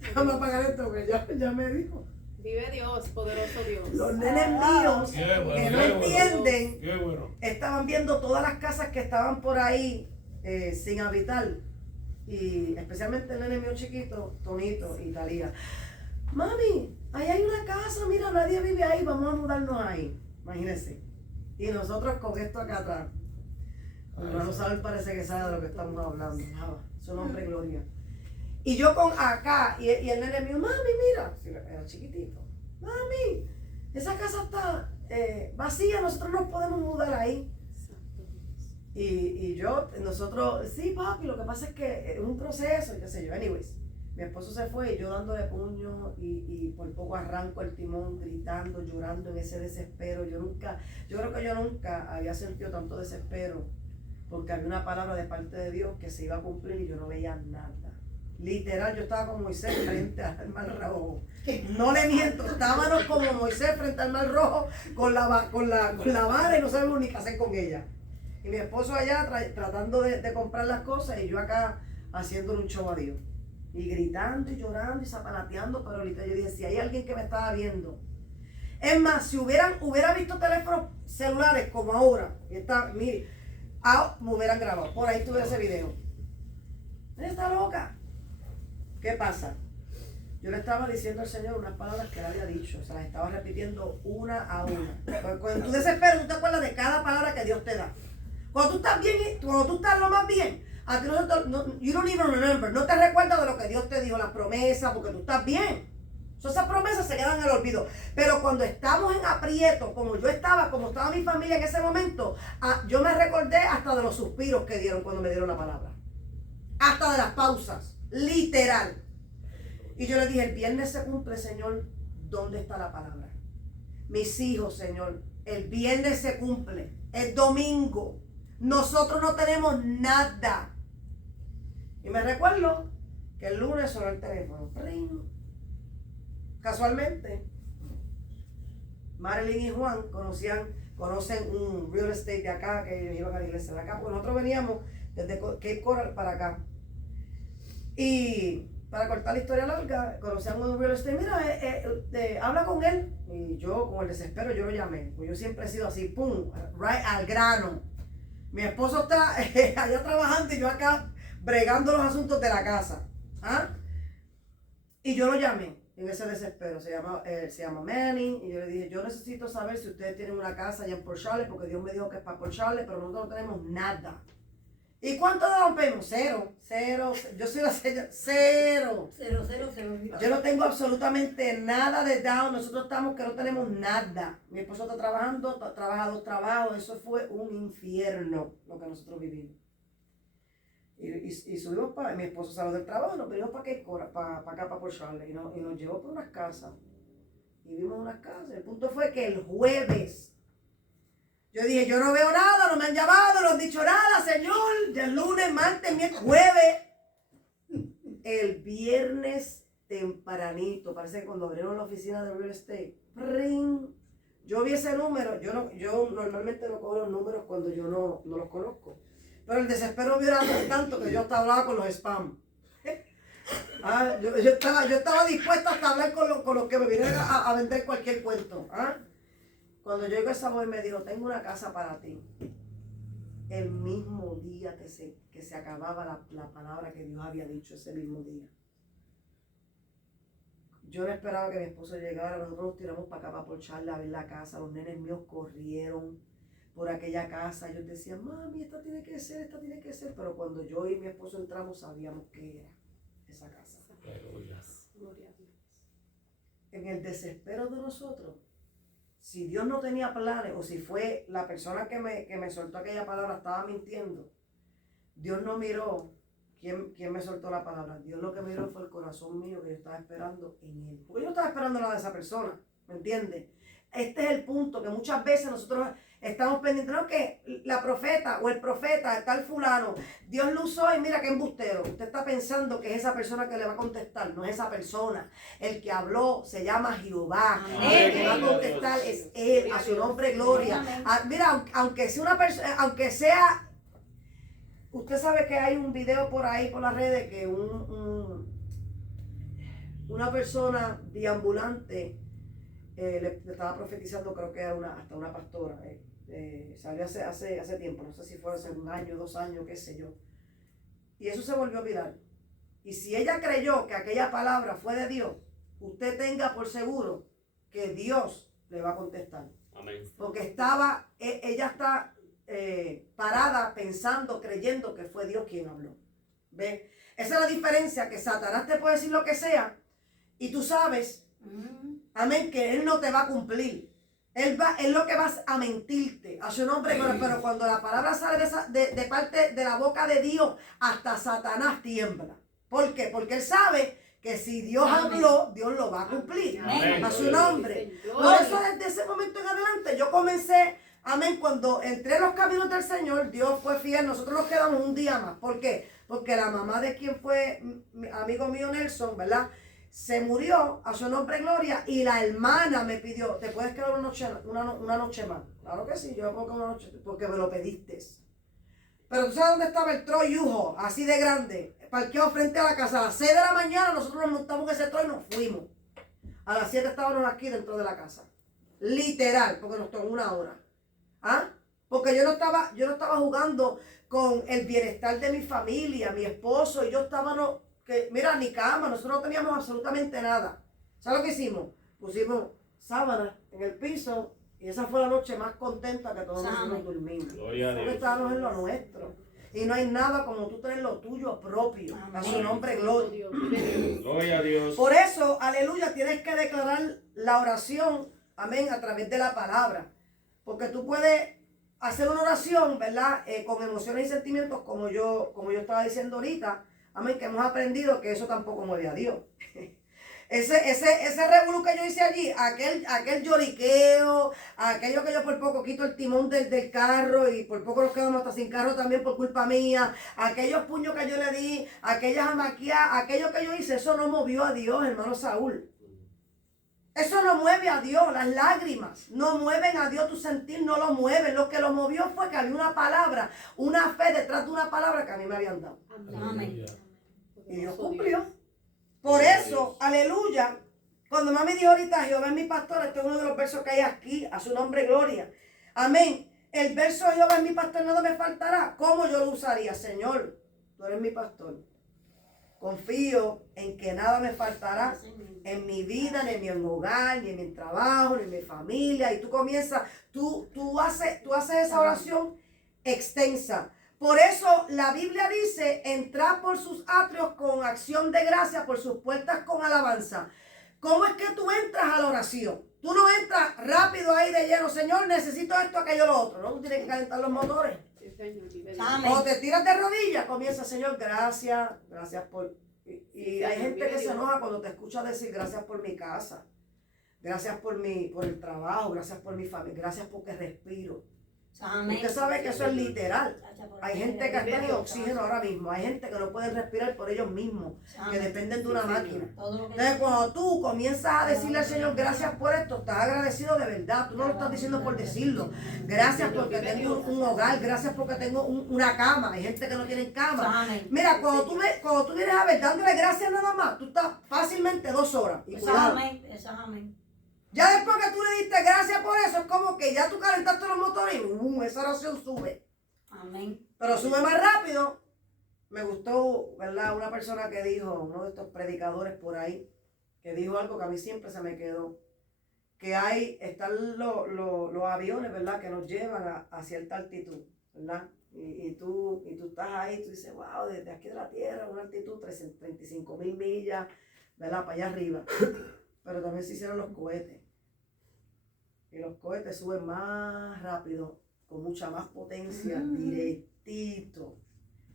Déjame apagar esto que ya me dijo. Vive Dios, poderoso Dios. Los nenes míos que no entienden, Qué bueno. estaban viendo todas las casas que estaban por ahí sin habitar. Y especialmente el nene mío chiquito, Tonito y Talía. Mami, ahí hay una casa, mira, nadie vive ahí, vamos a mudarnos ahí. Imagínense. Y nosotros con esto acá atrás. Cuando no saben, parece que sabe de lo que estamos hablando. Su nombre, gloria. Y yo con acá, y el nene mío, mami, mira, era chiquitito, mami, esa casa está vacía, nosotros no podemos mudar ahí. Nosotros, sí, papi, lo que pasa es que es un proceso, y qué sé yo. Anyways, mi esposo se fue y yo dándole puño y por poco arranco el timón, gritando, llorando en ese desespero. Yo creo que yo nunca había sentido tanto desespero porque había una palabra de parte de Dios que se iba a cumplir y yo no veía nada. Literal, yo estaba como Moisés frente al Mar Rojo. No le miento, estábamos como Moisés frente al Mar Rojo con la vara y no sabemos ni qué hacer con ella. Y mi esposo allá tratando de comprar las cosas y yo acá haciéndole un show a Dios. Y gritando y llorando y zapanateando, pero ahorita yo dije, si hay alguien que me estaba viendo. Es más, si hubiera visto teléfonos celulares como ahora, y mire, me hubieran grabado. Por ahí tuve ese video. Ella está loca. ¿Qué pasa? Yo le estaba diciendo al Señor unas palabras que él había dicho, o sea, las estaba repitiendo una a una. Porque cuando tú desesperas, tú te acuerdas de cada palabra que Dios te da. Cuando tú estás bien, cuando tú estás lo más bien, a ti you don't even remember, no te recuerdas de lo que Dios te dijo, las promesas, porque tú estás bien. Esas promesas se quedan en el olvido. Pero cuando estamos en aprieto, como estaba mi familia en ese momento, yo me recordé hasta de los suspiros que dieron cuando me dieron la palabra. Hasta de las pausas, literal. Y yo le dije, el viernes se cumple, Señor, ¿dónde está la palabra? Mis hijos, Señor, el viernes se cumple, es domingo. Nosotros no tenemos nada. Y me recuerdo que el lunes sonó el teléfono. ¡Ring! Casualmente, Marilyn y Juan conocen un real estate de acá, que ellos iban a la iglesia de acá, porque nosotros veníamos desde Cape Coral para acá. Y para cortar la historia larga, conocían un real estate, mira, habla con él. Y yo, con el desespero, yo lo llamé, pues yo siempre he sido así, pum, right al grano. Mi esposo está allá trabajando y yo acá bregando los asuntos de la casa. ¿Ah? Y yo lo llamé en ese desespero. Se llama Manny. Y yo le dije, yo necesito saber si ustedes tienen una casa allá en Port Charlotte, porque Dios me dijo que es para Port Charlotte, pero nosotros no tenemos nada. ¿Y cuánto down payment? Cero. Yo soy la señora, cero. Yo no tengo absolutamente nada de down. Nosotros estamos que no tenemos nada. Mi esposo está trabajando, trabaja 2 trabajos. Eso fue un infierno lo que nosotros vivimos. Y subimos mi esposo salió del trabajo, nos vinimos para acá, para Port Charlotte, y nos llevó por unas casas. Y vimos unas casas. El punto fue que el jueves, yo dije, yo no veo nada, no me han llamado, no han dicho nada, Señor. Del lunes, martes, miércoles, jueves. El viernes tempranito, parece que cuando abrieron la oficina de real estate, ring. Yo vi ese número, yo normalmente no cojo los números cuando yo no los conozco. Pero el desespero me era tanto que yo hasta hablaba con los spam. Yo estaba dispuesta hasta hablar con los que me vinieron a vender cualquier cuento. Cuando yo llegué a esa mujer me dijo, tengo una casa para ti. El mismo día que se acababa la palabra que Dios había dicho, ese mismo día. Yo no esperaba que mi esposo llegara, nosotros nos tiramos para acá, para Port Charlotte, a ver la casa. Los nenes míos corrieron por aquella casa. Ellos decían, mami, esta tiene que ser. Pero cuando yo y mi esposo entramos, sabíamos qué era esa casa. Gloria Gloria a Dios. En el desespero de nosotros, si Dios no tenía planes, o si fue la persona que me soltó aquella palabra estaba mintiendo, Dios no miró quién me soltó la palabra. Dios lo que miró fue el corazón mío que yo estaba esperando en él. Porque yo no estaba esperando nada de esa persona, ¿me entiendes? Este es el punto, que muchas veces nosotros estamos pendientes, no, que la profeta o el profeta, tal fulano, Dios lo usó y mira qué embustero. Usted está pensando que es esa persona que le va a contestar, no es esa persona. El que habló se llama Jehová. El que va a contestar es Él, a su nombre gloria. Mira, aunque sea una persona, aunque sea, usted sabe que hay un video por ahí por las redes que una persona deambulante le estaba profetizando, creo que era hasta una pastora. Salió hace tiempo, no sé si fue hace 1 año, 2 años, qué sé yo. Y eso se volvió viral. Y si ella creyó que aquella palabra fue de Dios, usted tenga por seguro que Dios le va a contestar. Amén. Porque ella está parada pensando, creyendo que fue Dios quien habló. ¿Ve? Esa es la diferencia, que Satanás te puede decir lo que sea y tú sabes, amén, que él no te va a cumplir. Él es lo que va a mentirte a su nombre, pero cuando la palabra sale de parte de la boca de Dios, hasta Satanás tiembla. ¿Por qué? Porque él sabe que si Dios habló, Dios lo va a cumplir. Amén. A su nombre. Por eso desde ese momento en adelante yo comencé, amén, cuando entré en los caminos del Señor, Dios fue fiel, nosotros nos quedamos un día más. ¿Por qué? Porque la mamá de quien fue amigo mío Nelson, ¿verdad? Se murió, a su nombre gloria, y la hermana me pidió, ¿te puedes quedar una noche más? Claro que sí, yo puedo quedar una noche, porque me lo pediste. Pero tú sabes dónde estaba el Troy Yujo, así de grande, parqueado frente a la casa. A las 6 de la mañana nosotros nos montamos en ese Troy y nos fuimos. A las 7 estábamos aquí dentro de la casa. Literal, porque nos tomó una hora. ¿Ah? Porque yo no estaba jugando con el bienestar de mi familia, mi esposo y yo estábamos, que mira, ni cama, nosotros no teníamos absolutamente nada. ¿Sabes lo que hicimos? Pusimos sábanas en el piso y esa fue la noche más contenta que todos nosotros durmimos. Gloria a Porque Dios. estábamos en lo nuestro. Y no hay nada como tú tener lo tuyo propio. A su nombre, gloria. Gloria a Dios. Por eso, aleluya, tienes que declarar la oración, amén, a través de la palabra. Porque tú puedes hacer una oración, ¿verdad? Con emociones y sentimientos, como yo estaba diciendo ahorita, amén, que hemos aprendido que eso tampoco mueve a Dios. Ese revolú que yo hice allí, aquel lloriqueo, aquello que yo por poco quito el timón del carro y por poco nos quedamos hasta sin carro también por culpa mía, aquellos puños que yo le di, aquellas jamaquías, aquello que yo hice, eso no movió a Dios, hermano Saúl. Eso no mueve a Dios, las lágrimas no mueven a Dios, tu sentir no lo mueve. Lo que lo movió fue que había una palabra, una fe detrás de una palabra que a mí me habían dado. Amén. Y Dios cumplió. Por eso, aleluya, cuando mami dijo ahorita, Jehová es mi pastor, este es uno de los versos que hay aquí, a su nombre gloria. Amén. El verso Jehová es mi pastor, nada me faltará. ¿Cómo yo lo usaría? Señor, tú eres mi pastor. Confío en que nada me faltará en mi vida, ni en mi hogar, ni en mi trabajo, ni en mi familia. Y tú comienzas, tú haces esa oración extensa. Por eso la Biblia dice, entrad por sus atrios con acción de gracia, por sus puertas con alabanza. ¿Cómo es que tú entras a la oración? Tú no entras rápido ahí de lleno, Señor, necesito esto, aquello, lo otro. No, tú tienes que calentar los motores. Amén. Cuando te tiras de rodillas, comienza, Señor, gracias por... Y hay gente que se enoja cuando te escucha decir, gracias por mi casa, gracias por el trabajo, gracias por mi familia, gracias porque respiro. Amén. Usted sabe que eso es literal. Hay gente que está en oxígeno ahora mismo, hay gente que no puede respirar por ellos mismos, que dependen de una máquina. Entonces cuando tú comienzas a decirle al Señor gracias por esto, estás agradecido de verdad, tú no lo estás diciendo por decirlo. Gracias porque tengo un hogar, gracias porque tengo una cama, hay gente que no tiene cama. Mira, cuando tú vienes a ver dándole gracias nada más, tú estás fácilmente 2 horas. Y cuidado. Amén. Ya después que tú le diste gracias por eso, es como que ya tú calentaste los motores y esa oración sube. Amén. Pero sube más rápido. Me gustó, ¿verdad? Una persona que dijo, uno de estos predicadores por ahí, que dijo algo que a mí siempre se me quedó. Que están los aviones, ¿verdad? Que nos llevan a cierta altitud, ¿verdad? Y tú estás ahí, tú dices, wow, desde aquí de la Tierra, una altitud 35,000 millas, ¿verdad? Para allá arriba. Pero también se hicieron los cohetes. Y los cohetes suben más rápido, con mucha más potencia, directito.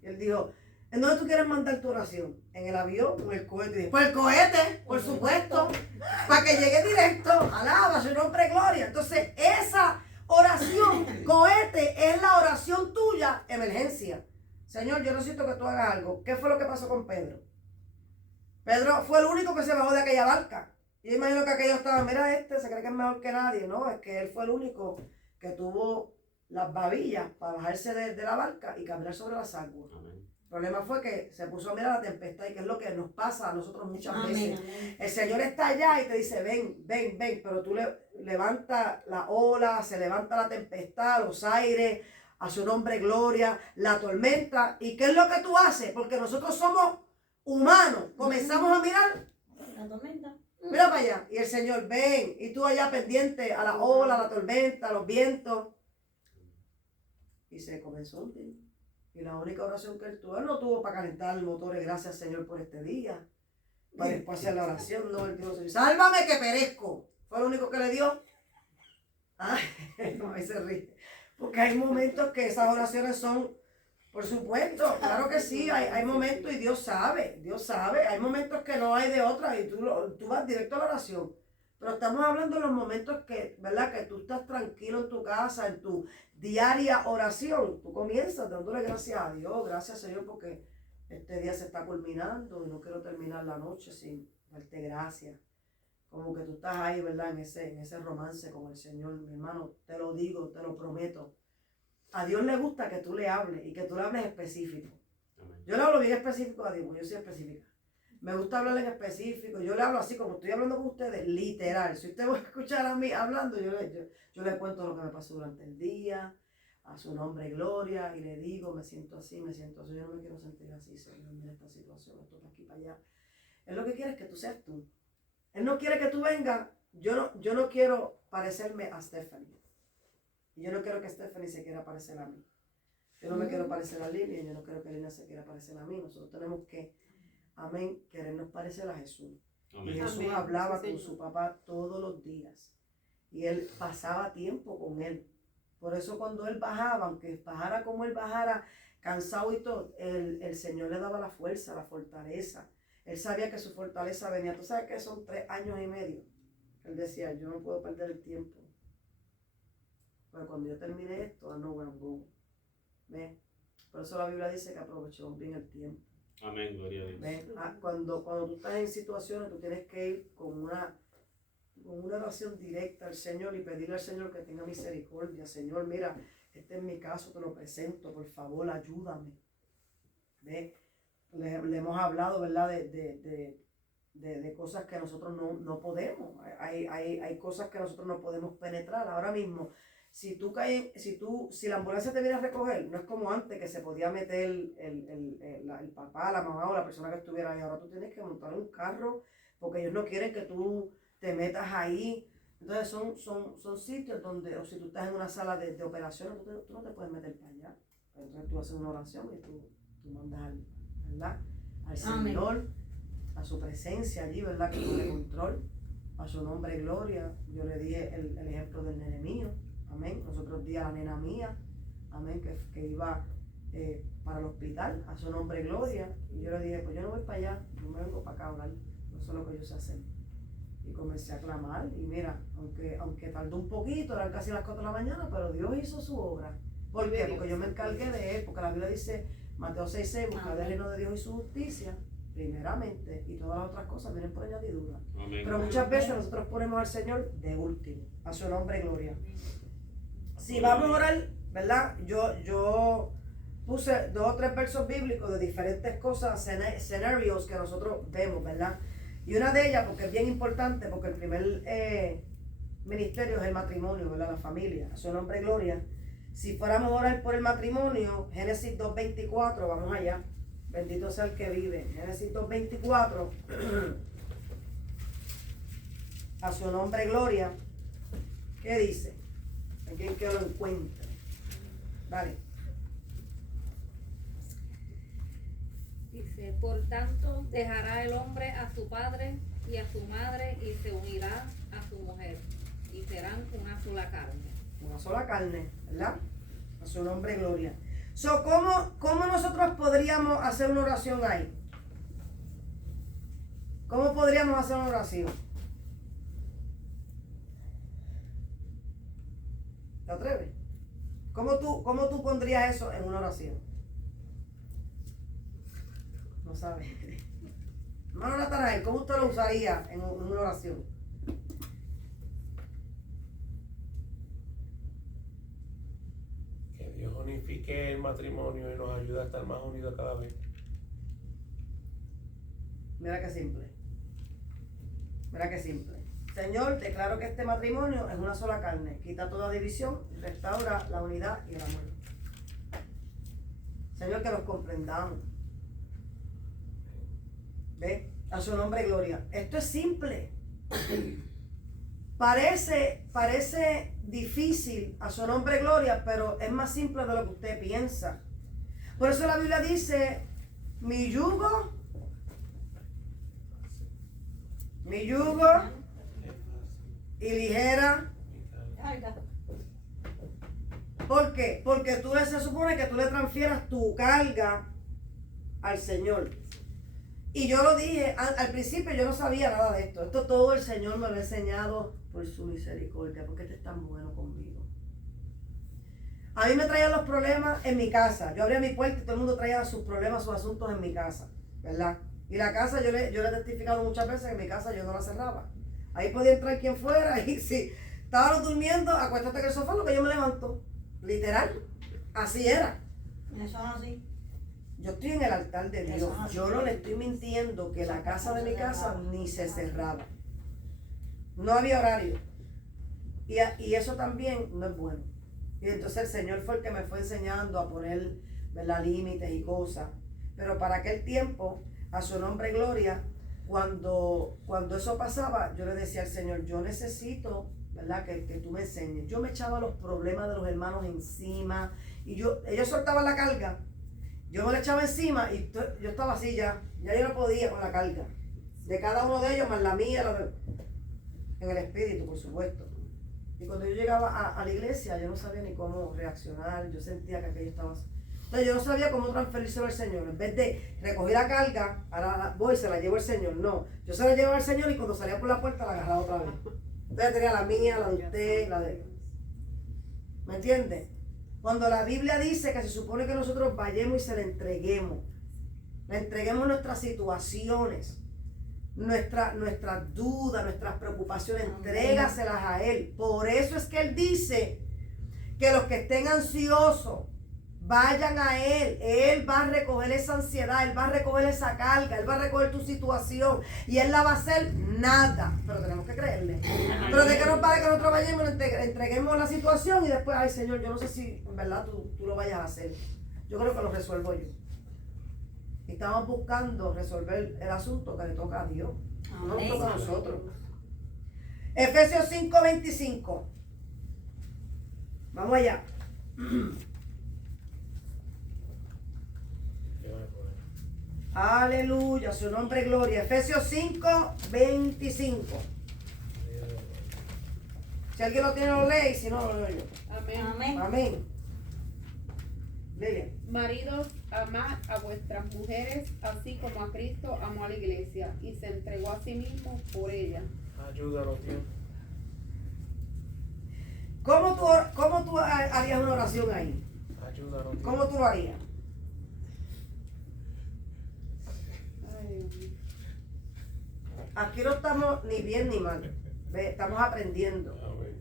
Y él dijo, ¿en dónde tú quieres mandar tu oración? ¿En el avión o en el cohete? Y dije, pues el cohete, por supuesto, para que llegue directo. Alaba su nombre, gloria. Entonces, esa oración, cohete, es la oración tuya, emergencia. Señor, yo necesito que tú hagas algo. ¿Qué fue lo que pasó con Pedro? Pedro fue el único que se bajó de aquella barca. Yo imagino que aquellos estaban, mira, se cree que es mejor que nadie. No, es que él fue el único que tuvo las babillas para bajarse de la barca y caminar sobre las aguas. Amén. El problema fue que se puso a mirar la tempestad y que es lo que nos pasa a nosotros muchas veces. Amén. El Señor está allá y te dice, ven, pero tú levantas la ola, se levanta la tempestad, los aires, a su nombre gloria, la tormenta. ¿Y qué es lo que tú haces? Porque nosotros somos humanos. Comenzamos a mirar. La tormenta. Mira para allá. Y el Señor, ven. Y tú allá pendiente a la ola, a la tormenta, a los vientos. Y se comenzó a hundir. Y la única oración que él no tuvo para calentar el motor, gracias Señor por este día. Para después hacer la oración, no, él dijo, sálvame que perezco. Fue lo único que le dio. Ay, no, ahí se ríe. Porque hay momentos que esas oraciones son, por supuesto, claro que sí, hay momentos y Dios sabe, hay momentos que no hay de otra y tú vas directo a la oración. Pero estamos hablando de los momentos que, ¿verdad? Que tú estás tranquilo en tu casa, en tu diaria oración. Tú comienzas dándole gracias a Dios, gracias Señor porque este día se está culminando y no quiero terminar la noche sin darte gracias. Como que tú estás ahí, ¿verdad? En ese romance con el Señor, mi hermano, te lo digo, te lo prometo. A Dios le gusta que tú le hables y que tú le hables específico. Amén. Yo le hablo bien específico a Dios, porque yo soy específica. Me gusta hablar en específico, yo le hablo así como estoy hablando con ustedes, literal. Si usted va a escuchar a mí hablando, yo le cuento lo que me pasó durante el día, a su nombre gloria, y le digo, me siento así, yo no me quiero sentir así, Señor, mira esta situación, esto para aquí, para allá. Él lo que quiere es que tú seas tú. Él no quiere que tú vengas, yo no quiero parecerme a Stephanie. Y yo no quiero que Stephanie se quiera parecer a mí. Yo no me quiero parecer a Lilian, yo no quiero que Lilian se quiera parecer a mí. Nosotros tenemos que, amén, querernos parecer a Jesús. Amén. Y Jesús Amén. hablaba Sí, con Señor. su papá todos los días. Y él pasaba tiempo con él. Por eso cuando él bajaba, aunque bajara como él bajara, cansado y todo, el Señor le daba la fuerza, la fortaleza. Él sabía que su fortaleza venía. Tú sabes que son 3 años y medio. Él decía, yo no puedo perder el tiempo. Pero cuando yo termine esto, I know where I'm going. ¿Ves? Por eso la Biblia dice que aprovechemos bien el tiempo. Amén, gloria a Dios. ¿Ves? Cuando tú estás en situaciones, tú tienes que ir con una oración directa al Señor y pedirle al Señor que tenga misericordia. Señor, mira, este es mi caso, te lo presento, por favor, ayúdame. ¿Ves? Le hemos hablado, ¿verdad? De cosas que nosotros no podemos. Hay cosas que nosotros no podemos penetrar. Ahora mismo, si la ambulancia te viene a recoger, no es como antes que se podía meter el papá, la mamá o la persona que estuviera ahí. Ahora tú tienes que montar un carro porque ellos no quieren que tú te metas ahí. Entonces son sitios donde, o si tú estás en una sala de operaciones, tú no te puedes meter para allá. Entonces tú haces una oración y tú mandas ¿verdad? Al Señor, a su presencia allí, ¿verdad? Que tiene control, a su nombre gloria. Yo le dije el ejemplo del nene mío, amén. Los otros días la nena mía, amén, que iba para el hospital, a su nombre gloria. Y yo le dije, pues yo no voy para allá, yo me vengo para acá a orar, eso es lo que yo sé hacer. Y comencé a clamar, y mira, aunque tardó un poquito, eran casi las 4 de la mañana, pero Dios hizo su obra. ¿Por qué? Porque yo me encargué de él, porque la Biblia dice, Mateo 6:6, buscad el reino de Dios y su justicia, primeramente, y todas las otras cosas vienen por añadidura. Amén. Pero muchas veces nosotros ponemos al Señor de último, a su nombre gloria. Si vamos a orar, ¿verdad? Yo puse 2 o 3 versos bíblicos de diferentes cosas, escenarios que nosotros vemos, ¿verdad? Y una de ellas, porque es bien importante, porque el primer ministerio es el matrimonio, ¿verdad? La familia, a su nombre gloria. Si fuéramos a orar por el matrimonio, Génesis 2:24, vamos allá. Bendito sea el que vive. Génesis 2:24. A su nombre gloria. ¿Qué dice? Alguien que lo encuentre. Vale. Dice, por tanto, dejará el hombre a su padre y a su madre y se unirá a su mujer y serán una sola carne. Una sola carne, ¿verdad? A su nombre gloria. So, ¿cómo nosotros podríamos hacer una oración ahí? ¿Cómo podríamos hacer una oración? ¿Te atreves? ¿Cómo tú pondrías eso en una oración? No sabes. Hermano Natanael, ¿cómo usted lo usaría en una oración? Que Dios unifique el matrimonio y nos ayude a estar más unidos cada vez. Mira qué simple. Mira qué simple. Señor, declaro que este matrimonio es una sola carne. Quita toda división, restaura la unidad y el amor. Señor, que los comprendamos. ¿Ve? A su nombre, gloria. Esto es simple. Parece difícil, a su nombre, gloria, pero es más simple de lo que usted piensa. Por eso la Biblia dice, mi yugo y ligera ¿Por qué? Porque se supone que tú le transfieras tu carga al Señor. Y yo lo dije, al principio yo no sabía nada de esto. Esto todo el Señor me lo ha enseñado por su misericordia, porque este es tan bueno conmigo. A mí me traían los problemas en mi casa. Yo abría mi puerta y todo el mundo traía sus problemas, sus asuntos en mi casa, ¿verdad? Y la casa, yo le he testificado muchas veces que en mi casa yo no la cerraba. Ahí podía entrar quien fuera y si estábamos durmiendo, acuéstate en el sofá, lo que yo me levanto. Literal, así era. Eso es así. Yo estoy en el altar de Dios. Yo no le estoy mintiendo que la casa de mi casa ni se cerraba. No había horario. Y eso también no es bueno. Y entonces el Señor fue el que me fue enseñando a poner, ¿verdad?, límites y cosas. Pero para aquel tiempo, a su nombre gloria, cuando eso pasaba, yo le decía al Señor, yo necesito, ¿verdad?, que tú me enseñes. Yo me echaba los problemas de los hermanos encima y ellos soltaban la carga. Yo me la echaba encima y yo estaba así ya yo no podía con la carga. De cada uno de ellos, más la mía, en el espíritu, por supuesto. Y cuando yo llegaba a la iglesia, yo no sabía ni cómo reaccionar, yo sentía que aquello estaba así. Entonces yo no sabía cómo transferírselo al Señor. En vez de recoger la carga, ahora voy y se la llevo al Señor. No, yo se la llevaba al Señor y cuando salía por la puerta la agarraba otra vez. Entonces tenía la mía, la de usted, la de... ¿Me entiende? Cuando la Biblia dice que se supone que nosotros vayamos y se le entreguemos nuestras situaciones, nuestras dudas, nuestras preocupaciones, entrégaselas a Él. Por eso es que Él dice que los que estén ansiosos vayan a Él. Él va a recoger esa ansiedad, Él va a recoger esa carga, Él va a recoger tu situación y Él la va a hacer nada. Pero tenemos que creerle. Pero de que nos vale que nosotros vayamos, entreguemos la situación y después, ay Señor, yo no sé si en verdad tú lo vayas a hacer. Yo creo que lo resuelvo yo. Y estamos buscando resolver el asunto que le toca a Dios. No nos toca a nosotros. Efesios 5:25. Vamos allá. Aleluya, su nombre gloria. Efesios 5:25. Si alguien lo tiene, lo lee, y si no, lo leo yo. Amén. Amén. Amén. Lilian. Maridos, amad a vuestras mujeres, así como a Cristo amó a la iglesia y se entregó a sí mismo por ella. Ayúdanos, Dios. ¿Cómo tú harías una oración ahí? Ayúdanos, Dios. ¿Cómo tú lo harías? Ay, Dios mío. Aquí no estamos ni bien ni mal. ¿Ve? Estamos aprendiendo. Amén.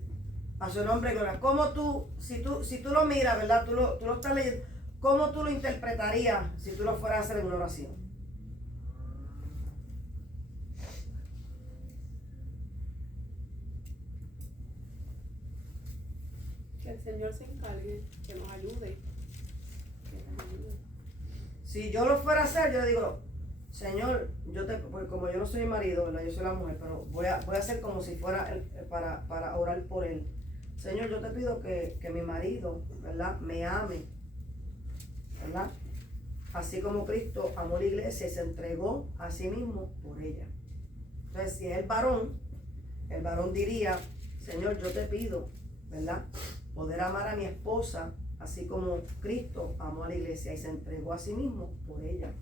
A su nombre, gloria. ¿Cómo tú, si tú lo miras, ¿verdad? Tú lo estás leyendo. ¿Cómo tú lo interpretarías si tú lo fueras a hacer en una oración? Que el Señor se encargue, que nos ayude. Que nos ayude. Si yo lo fuera a hacer, yo digo, Señor, porque como yo no soy el marido, ¿verdad? Yo soy la mujer, pero voy a hacer como si fuera para orar por él. Señor, yo te pido que mi marido, ¿verdad?, me ame, ¿verdad? Así como Cristo amó la iglesia y se entregó a sí mismo por ella. Entonces, si es el varón diría, Señor, yo te pido, ¿verdad?, poder amar a mi esposa, así como Cristo amó a la iglesia y se entregó a sí mismo por ella.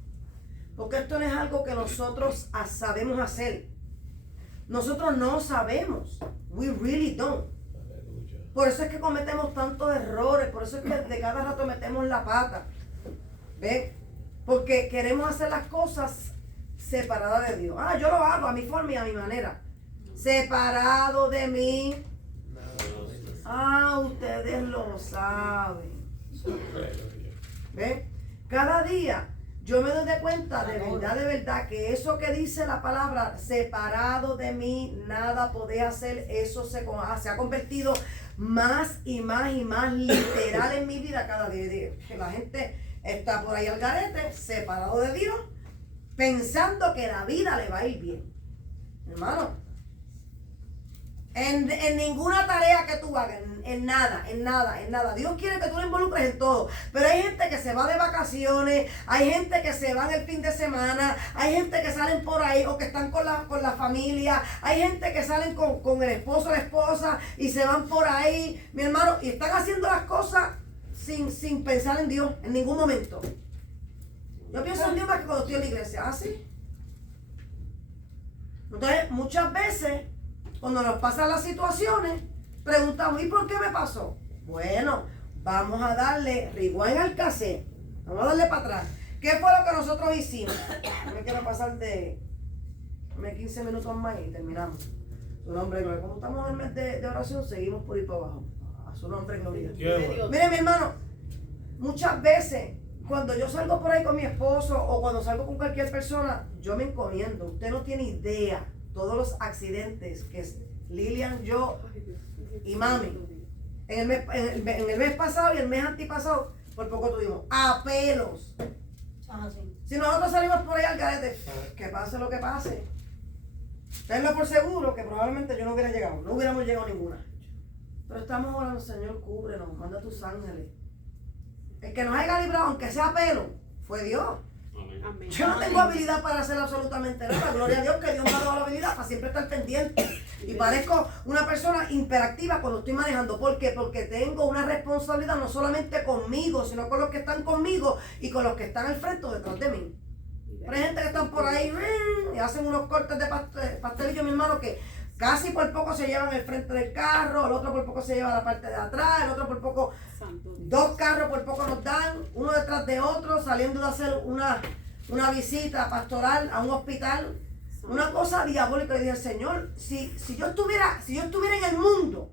Porque esto no es algo que nosotros sabemos hacer. Nosotros no sabemos. We really don't. Aleluya. Por eso es que cometemos tantos errores. Por eso es que de cada rato metemos la pata. ¿Ven? Porque queremos hacer las cosas separadas de Dios. Yo lo hago a mi forma y a mi manera. Separado de mí. Ustedes lo saben. Aleluya. ¿Ven? Cada día yo me doy de cuenta de verdad, que eso que dice la palabra, separado de mí, nada podés hacer, eso se ha convertido más y más y más literal en mi vida cada día. Que la gente está por ahí al garete, separado de Dios, pensando que la vida le va a ir bien. Hermano, En ninguna tarea que tú hagas, en nada. Dios quiere que tú lo involucres en todo. Pero hay gente que se va de vacaciones, hay gente que se va en el fin de semana, hay gente que salen por ahí o que están con la familia, hay gente que salen con el esposo o la esposa y se van por ahí, mi hermano, y están haciendo las cosas sin pensar en Dios en ningún momento. Yo pienso en Dios más que cuando estoy en la iglesia. ¿Ah, sí? Entonces, muchas veces, cuando nos pasan las situaciones, preguntamos, ¿y por qué me pasó? Bueno, vamos a darle rewind al cassette. Vamos a darle para atrás. ¿Qué fue lo que nosotros hicimos? No me quiero pasar de 15 minutos más y terminamos. Su nombre, gloria. Como estamos en el mes de oración, seguimos por ir para abajo. A su nombre, gloria. Mire, mi hermano, muchas veces, cuando yo salgo por ahí con mi esposo o cuando salgo con cualquier persona, yo me encomiendo. Usted no tiene idea todos los accidentes que Lilian, yo y mami en el mes pasado y el mes antipasado por poco tuvimos a pelos. Si nosotros salimos por ahí al garete, que pase lo que pase, tenlo por seguro que probablemente yo no hubiera llegado, no hubiéramos llegado ninguna. Pero estamos orando, Señor, cúbrenos, manda a tus ángeles. El que nos haya librado, aunque sea pelo, fue Dios. Amén. Yo no tengo habilidad para hacer absolutamente nada. Gloria a Dios que Dios me ha dado la habilidad para siempre estar pendiente. Y parezco una persona hiperactiva cuando estoy manejando. ¿Por qué? Porque tengo una responsabilidad no solamente conmigo, sino con los que están conmigo y con los que están al frente o detrás de mí. Pero hay gente que están por ahí y hacen unos cortes de pastelillo, mi hermano, que casi por poco se llevan el frente del carro, el otro por poco se lleva la parte de atrás, el otro por poco, dos carros por poco nos dan, uno detrás de otro, saliendo de hacer una visita pastoral a un hospital. Una cosa diabólica. Y dije, Señor, si yo estuviera en el mundo,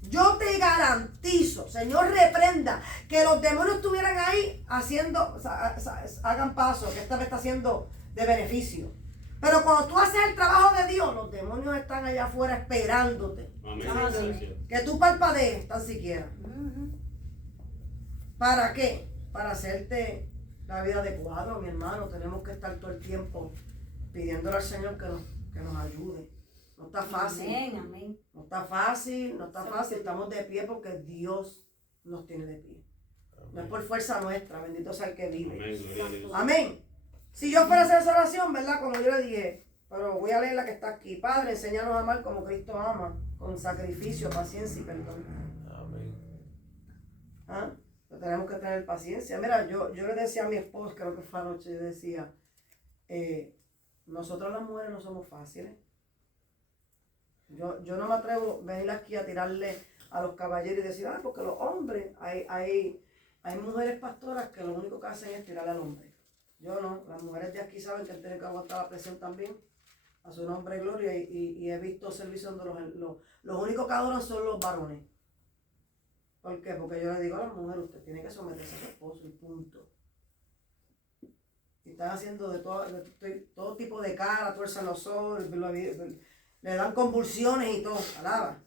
yo te garantizo, Señor, reprenda, que los demonios estuvieran ahí hagan paso, que esta me está haciendo de beneficio. Pero cuando tú haces el trabajo de Dios, los demonios están allá afuera esperándote. Amén. Que tú parpadees tan siquiera. ¿Para qué? Para hacerte la vida de cuadro, mi hermano. Tenemos que estar todo el tiempo pidiéndole al Señor que nos ayude. No está fácil. Amén, amén. No está fácil. Estamos de pie porque Dios nos tiene de pie. No es por fuerza nuestra. Bendito sea el que vive. Amén. Gloria a Dios. Amén. Si yo fuera a hacer esa oración, ¿verdad? Como yo le dije, pero voy a leer la que está aquí. Padre, enséñanos a amar como Cristo ama, con sacrificio, paciencia y perdón. Amén. ¿Ah? Pero tenemos que tener paciencia. Mira, yo le decía a mi esposo, creo que fue anoche, yo decía, nosotros las mujeres no somos fáciles. Yo no me atrevo a venir aquí a tirarle a los caballeros y decir, porque los hombres, hay mujeres pastoras que lo único que hacen es tirarle al hombre. Yo no, las mujeres de aquí saben que tienen que aguantar la presión también, a su nombre gloria, y he visto servicios donde los únicos que adoran son los varones. ¿Por qué? Porque yo le digo a las mujeres, usted tiene que someterse a su esposo y punto. Y están haciendo de todo tipo de cara, tuerzan los ojos, le dan convulsiones y todo, alaba.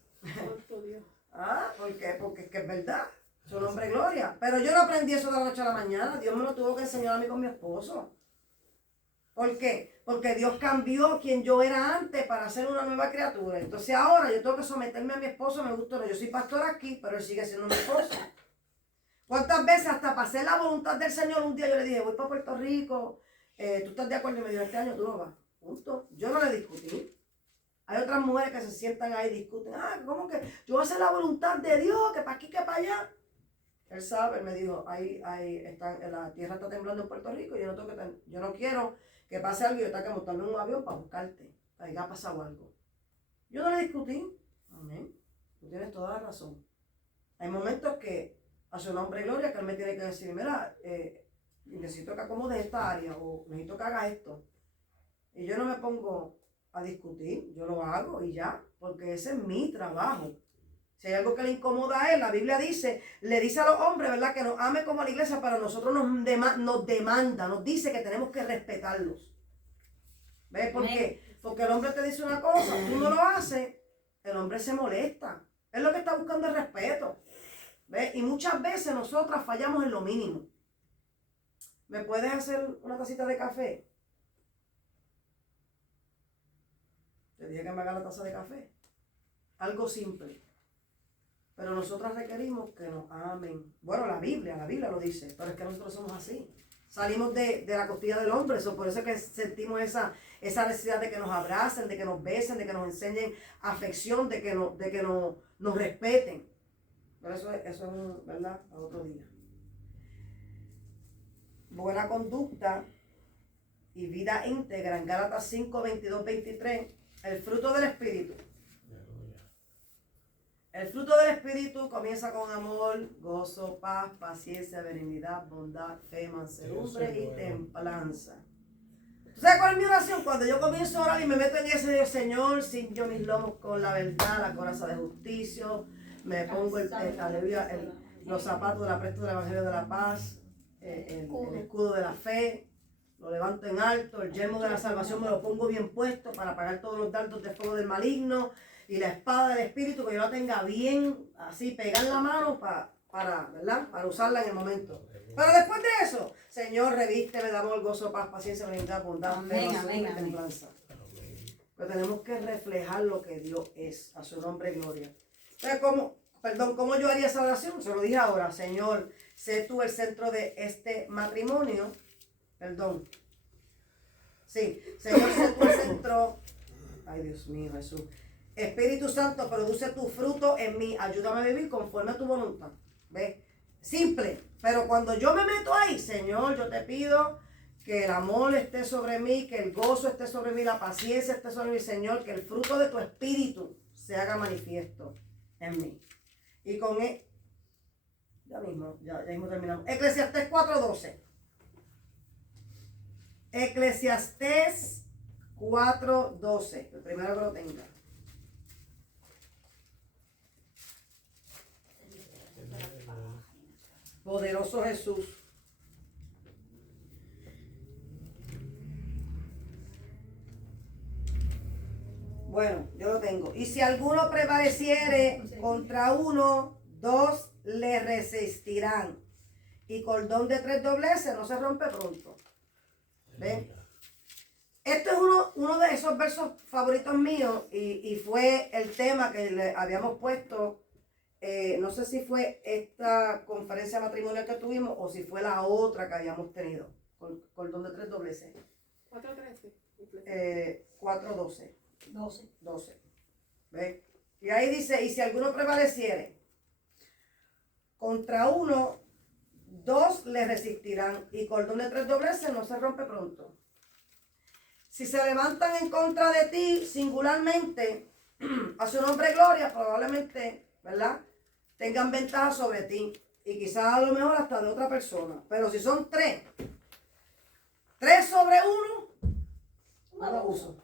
¿Por qué? Porque es que es verdad. Su nombre gloria. Pero yo no aprendí eso de la noche a la mañana. Dios me lo tuvo que enseñar a mí con mi esposo. ¿Por qué? Porque Dios cambió quien yo era antes para ser una nueva criatura. Entonces ahora yo tengo que someterme a mi esposo, me gusta o no. Yo soy pastor aquí, pero él sigue siendo mi esposo. ¿Cuántas veces hasta para hacer la voluntad del Señor un día yo le dije, voy para Puerto Rico, tú estás de acuerdo? Y me dijo, este año tú no vas. Punto. Yo no le discutí. Hay otras mujeres que se sientan ahí y discuten, ¿cómo que yo voy a hacer la voluntad de Dios, que para aquí, que para allá? Él sabe, él me dijo, ahí están, la tierra está temblando en Puerto Rico y yo no quiero que pase algo y yo tenga que montarme en un avión para buscarte, que haya pasado algo. Yo no le discutí. Amén. Tú tienes toda la razón. Hay momentos que, a su nombre gloria, que él me tiene que decir, mira, necesito que acomodes esta área o necesito que hagas esto. Y yo no me pongo a discutir, yo lo hago y ya, porque ese es mi trabajo. Si hay algo que le incomoda a él, la Biblia le dice a los hombres, ¿verdad? Que nos ame como a la iglesia, pero nosotros nos demanda, nos dice que tenemos que respetarlos. ¿Ves por qué? Porque el hombre te dice una cosa, tú no lo haces, el hombre se molesta. Es lo que está buscando el respeto. ¿Ves? Y muchas veces nosotras fallamos en lo mínimo. ¿Me puedes hacer una tacita de café? Te dije que me haga la taza de café. algo simple. Pero nosotros requerimos que nos amen. Bueno, la Biblia lo dice, pero es que nosotros somos así. Salimos de la costilla del hombre, por eso es que sentimos esa necesidad de que nos abracen, de que nos besen, de que nos enseñen afección, de que nos respeten. Pero eso es ¿verdad? A otro día. Buena conducta y vida íntegra en Gálatas 5, 22, 23, el fruto del Espíritu. El fruto del Espíritu comienza con amor, gozo, paz, paciencia, benignidad, bondad, fe, mansedumbre y templanza. ¿Tú sabes cuál es mi oración? Cuando yo comienzo a orar y me meto en ese Dios, Señor, ciño mis lomos con la verdad, la coraza de justicia, me pongo los zapatos del apresto del Evangelio de la paz, el escudo de la fe, lo levanto en alto, el yelmo de la salvación me lo pongo bien puesto para apagar todos los dardos de fuego del maligno, y la espada del Espíritu que yo la tenga bien así pegada en la mano ¿verdad? Para usarla en el momento. Pero después de eso, Señor, revísteme de amor, gozo, paz, paciencia, benignidad, bondad, fe, mansedumbre y templanza. Pero tenemos que reflejar lo que Dios es, a su nombre y gloria. Entonces, ¿cómo yo haría esa oración? Se lo dije ahora, Señor, sé tú el centro de este matrimonio. Sí, Señor, sé tú el centro. Ay, Dios mío, Jesús. Espíritu Santo, produce tu fruto en mí. Ayúdame a vivir conforme a tu voluntad. ¿Ves? Simple. Pero cuando yo me meto ahí, Señor, yo te pido que el amor esté sobre mí, que el gozo esté sobre mí, la paciencia esté sobre mí, Señor, que el fruto de tu Espíritu se haga manifiesto en mí. Y con él, ya mismo terminamos. Eclesiastés 4:12. Eclesiastés 4:12. El primero que lo tenga. Poderoso Jesús. Bueno, yo lo tengo. Y si alguno prevaleciere contra uno, dos le resistirán. Y cordón de 3 dobleces no se rompe pronto. ¿Ven? Esto es uno de esos versos favoritos míos y fue el tema que le habíamos puesto. No sé si fue esta conferencia matrimonial que tuvimos o si fue la otra que habíamos tenido. Cordón de 3 dobleces. 4:13. 4:12. 12. ¿Ves? Y ahí dice, y si alguno prevaleciere contra uno, dos le resistirán, y cordón de 3 dobleces no se rompe pronto. Si se levantan en contra de ti singularmente, a su nombre gloria, probablemente, ¿verdad?, tengan ventaja sobre ti, y quizás a lo mejor hasta de otra persona. Pero si son 3 sobre 1, un abuso.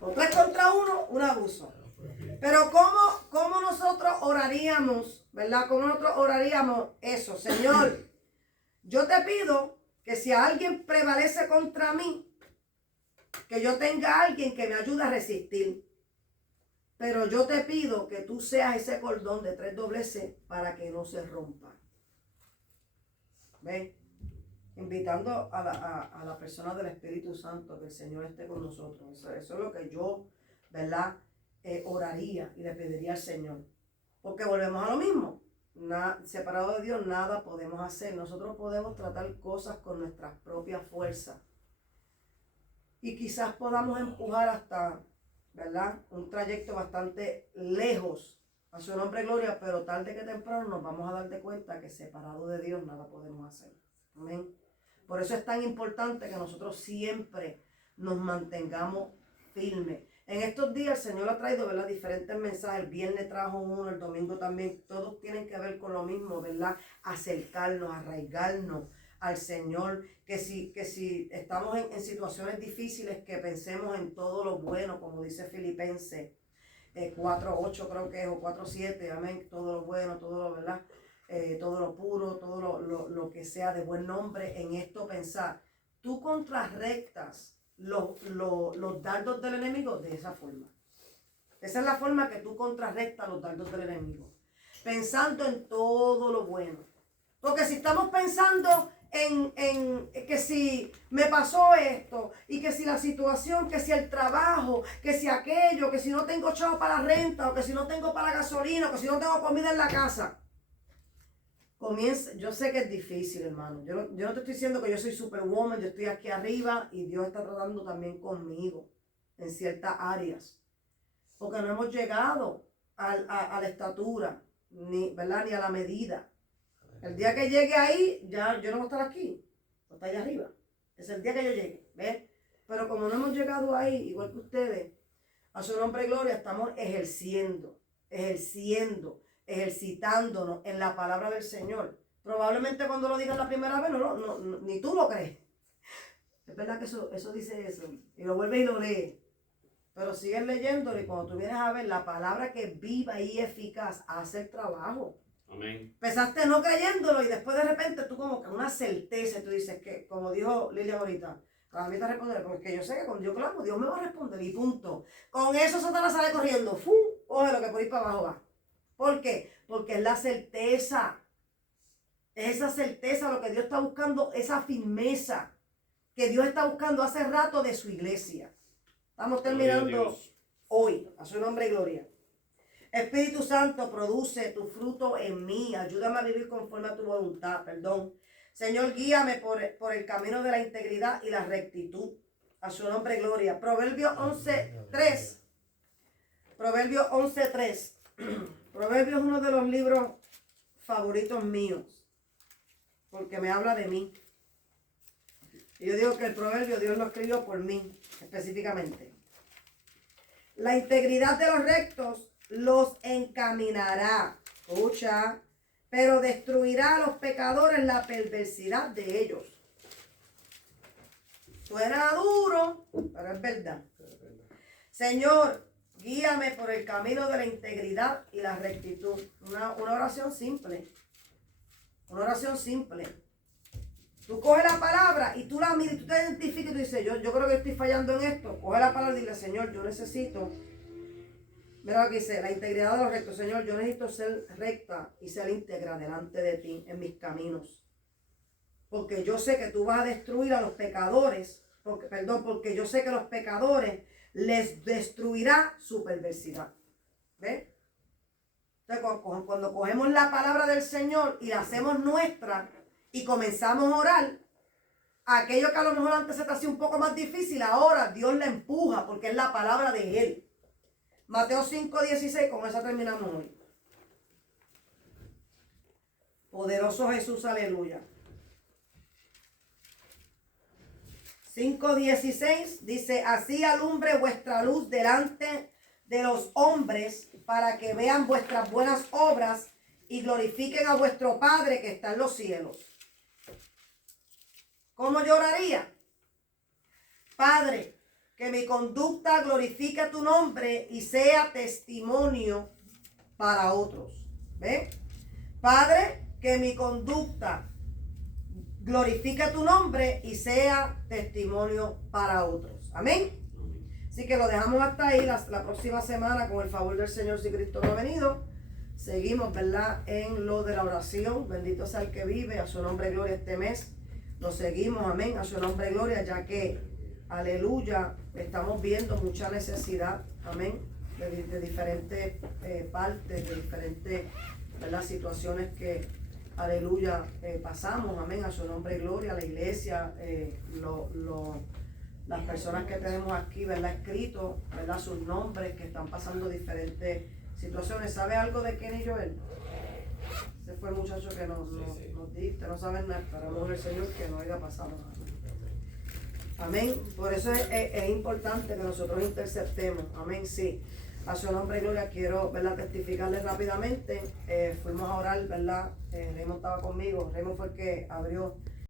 O 3 contra 1, un abuso. Pero ¿cómo nosotros oraríamos, verdad? ¿Cómo nosotros oraríamos eso? Señor, yo te pido que si alguien prevalece contra mí, que yo tenga a alguien que me ayude a resistir. Pero yo te pido que tú seas ese cordón de 3 dobleces para que no se rompa. ¿Ven? Invitando a la persona del Espíritu Santo, que el Señor esté con nosotros. Eso es lo que yo, ¿verdad?, oraría y le pediría al Señor. Porque volvemos a lo mismo. Separado de Dios nada podemos hacer. Nosotros podemos tratar cosas con nuestras propias fuerzas. Y quizás podamos empujar hasta, ¿verdad?, un trayecto bastante lejos a su nombre gloria, pero tarde que temprano nos vamos a dar de cuenta que separado de Dios nada podemos hacer. Amén. Por eso es tan importante que nosotros siempre nos mantengamos firmes. En estos días el Señor ha traído, ¿verdad?, diferentes mensajes. El viernes trajo uno, el domingo también. Todos tienen que ver con lo mismo, ¿verdad? Acercarnos, arraigarnos al Señor. Que si estamos en situaciones difíciles, que pensemos en todo lo bueno, como dice Filipenses 4:8 creo que es, o 4:7, amén. Todo lo bueno, todo lo, ¿verdad?, todo lo puro, todo lo que sea de buen nombre, en esto pensar. Tú contrarrestas los dardos del enemigo de esa forma. Esa es la forma que tú contrarrestas los dardos del enemigo, pensando en todo lo bueno. Porque si estamos pensando en que si me pasó esto, y que si la situación, que si el trabajo, que si aquello, que si no tengo chavo para la renta, o que si no tengo para la gasolina, o que si no tengo comida en la casa. Yo sé que es difícil, hermano. Yo no te estoy diciendo que yo soy superwoman, yo estoy aquí arriba y Dios está tratando también conmigo en ciertas áreas. Porque no hemos llegado a la estatura, ¿verdad? Ni a la medida. El día que llegue ahí, ya yo no voy a estar aquí, voy a estar allá arriba. Es el día que yo llegue, ¿ves? Pero como no hemos llegado ahí, igual que ustedes, a su nombre y gloria, estamos ejercitándonos en la palabra del Señor. Probablemente cuando lo digas la primera vez, ni tú lo crees. Es verdad que eso dice eso. Y lo vuelves y lo lees. Pero sigues leyéndolo y cuando tú vienes a ver la palabra que es viva y eficaz, hace el trabajo. Amén. Empezaste no creyéndolo y después de repente tú como que una certeza, tú dices que, como dijo Lilia ahorita, a mí te responderé, porque yo sé que cuando yo clamo, Dios me va a responder y punto. Con eso Satanás sale corriendo, coge lo que por ahí para abajo va. ¿Por qué? Porque es la certeza. Es esa certeza lo que Dios está buscando, esa firmeza que Dios está buscando hace rato de su iglesia. Estamos terminando hoy, a su nombre y gloria. Espíritu Santo, produce tu fruto en mí. Ayúdame a vivir conforme a tu voluntad, Señor, guíame por el camino de la integridad y la rectitud. A su nombre y gloria. Proverbios 11:3. Proverbios 11:3. Proverbios es uno de los libros favoritos míos. Porque me habla de mí. Y yo digo que el proverbio Dios lo escribió por mí, específicamente. La integridad de los rectos los encaminará, escucha, pero destruirá a los pecadores la perversidad de ellos. Suena duro, pero es verdad. Señor, guíame por el camino de la integridad y la rectitud. Una oración simple. Una oración simple. Tú coges la palabra y tú la miras y tú te identificas y tú dices, yo creo que estoy fallando en esto. Coge la palabra y dile, Señor, yo necesito. Mira lo que dice, la integridad de los rectos. Señor, yo necesito ser recta y ser íntegra delante de ti en mis caminos. Porque yo sé que tú vas a destruir a los pecadores. Porque yo sé que los pecadores les destruirá su perversidad. ¿Ves? Entonces, cuando cogemos la palabra del Señor y la hacemos nuestra y comenzamos a orar, aquello que a lo mejor antes se te hacía un poco más difícil, ahora Dios la empuja porque es la palabra de Él. Mateo 5:16, con esa terminamos hoy. Poderoso Jesús, aleluya. 5:16 dice, así alumbre vuestra luz delante de los hombres para que vean vuestras buenas obras y glorifiquen a vuestro Padre que está en los cielos. ¿Cómo yo oraría? Padre, que mi conducta glorifique tu nombre y sea testimonio para otros. ¿Ve? Padre, que mi conducta glorifique tu nombre y sea testimonio para otros. Amén. Así que lo dejamos hasta ahí. La próxima semana, con el favor del Señor, si Cristo no ha venido, seguimos, ¿verdad?, en lo de la oración. Bendito sea el que vive, a su nombre gloria este mes. Lo seguimos, amén, a su nombre gloria, ya que, aleluya, estamos viendo mucha necesidad, amén, de diferentes partes, de diferentes, ¿verdad?, situaciones que, aleluya, pasamos, amén, a su nombre gloria, la iglesia, las personas que tenemos aquí, ¿verdad?, escritos, ¿verdad?, sus nombres, que están pasando diferentes situaciones. ¿Sabe algo de Kenny Joel? Ese fue el muchacho que nos diste, no saben nada, esperamos el Señor que no haya pasado nada. Amén. Por eso es importante que nosotros interceptemos. Amén, sí. A su nombre y gloria quiero, ¿verdad?, testificarles rápidamente. Fuimos a orar, ¿verdad? Raymond estaba conmigo. Raymond fue el que abrió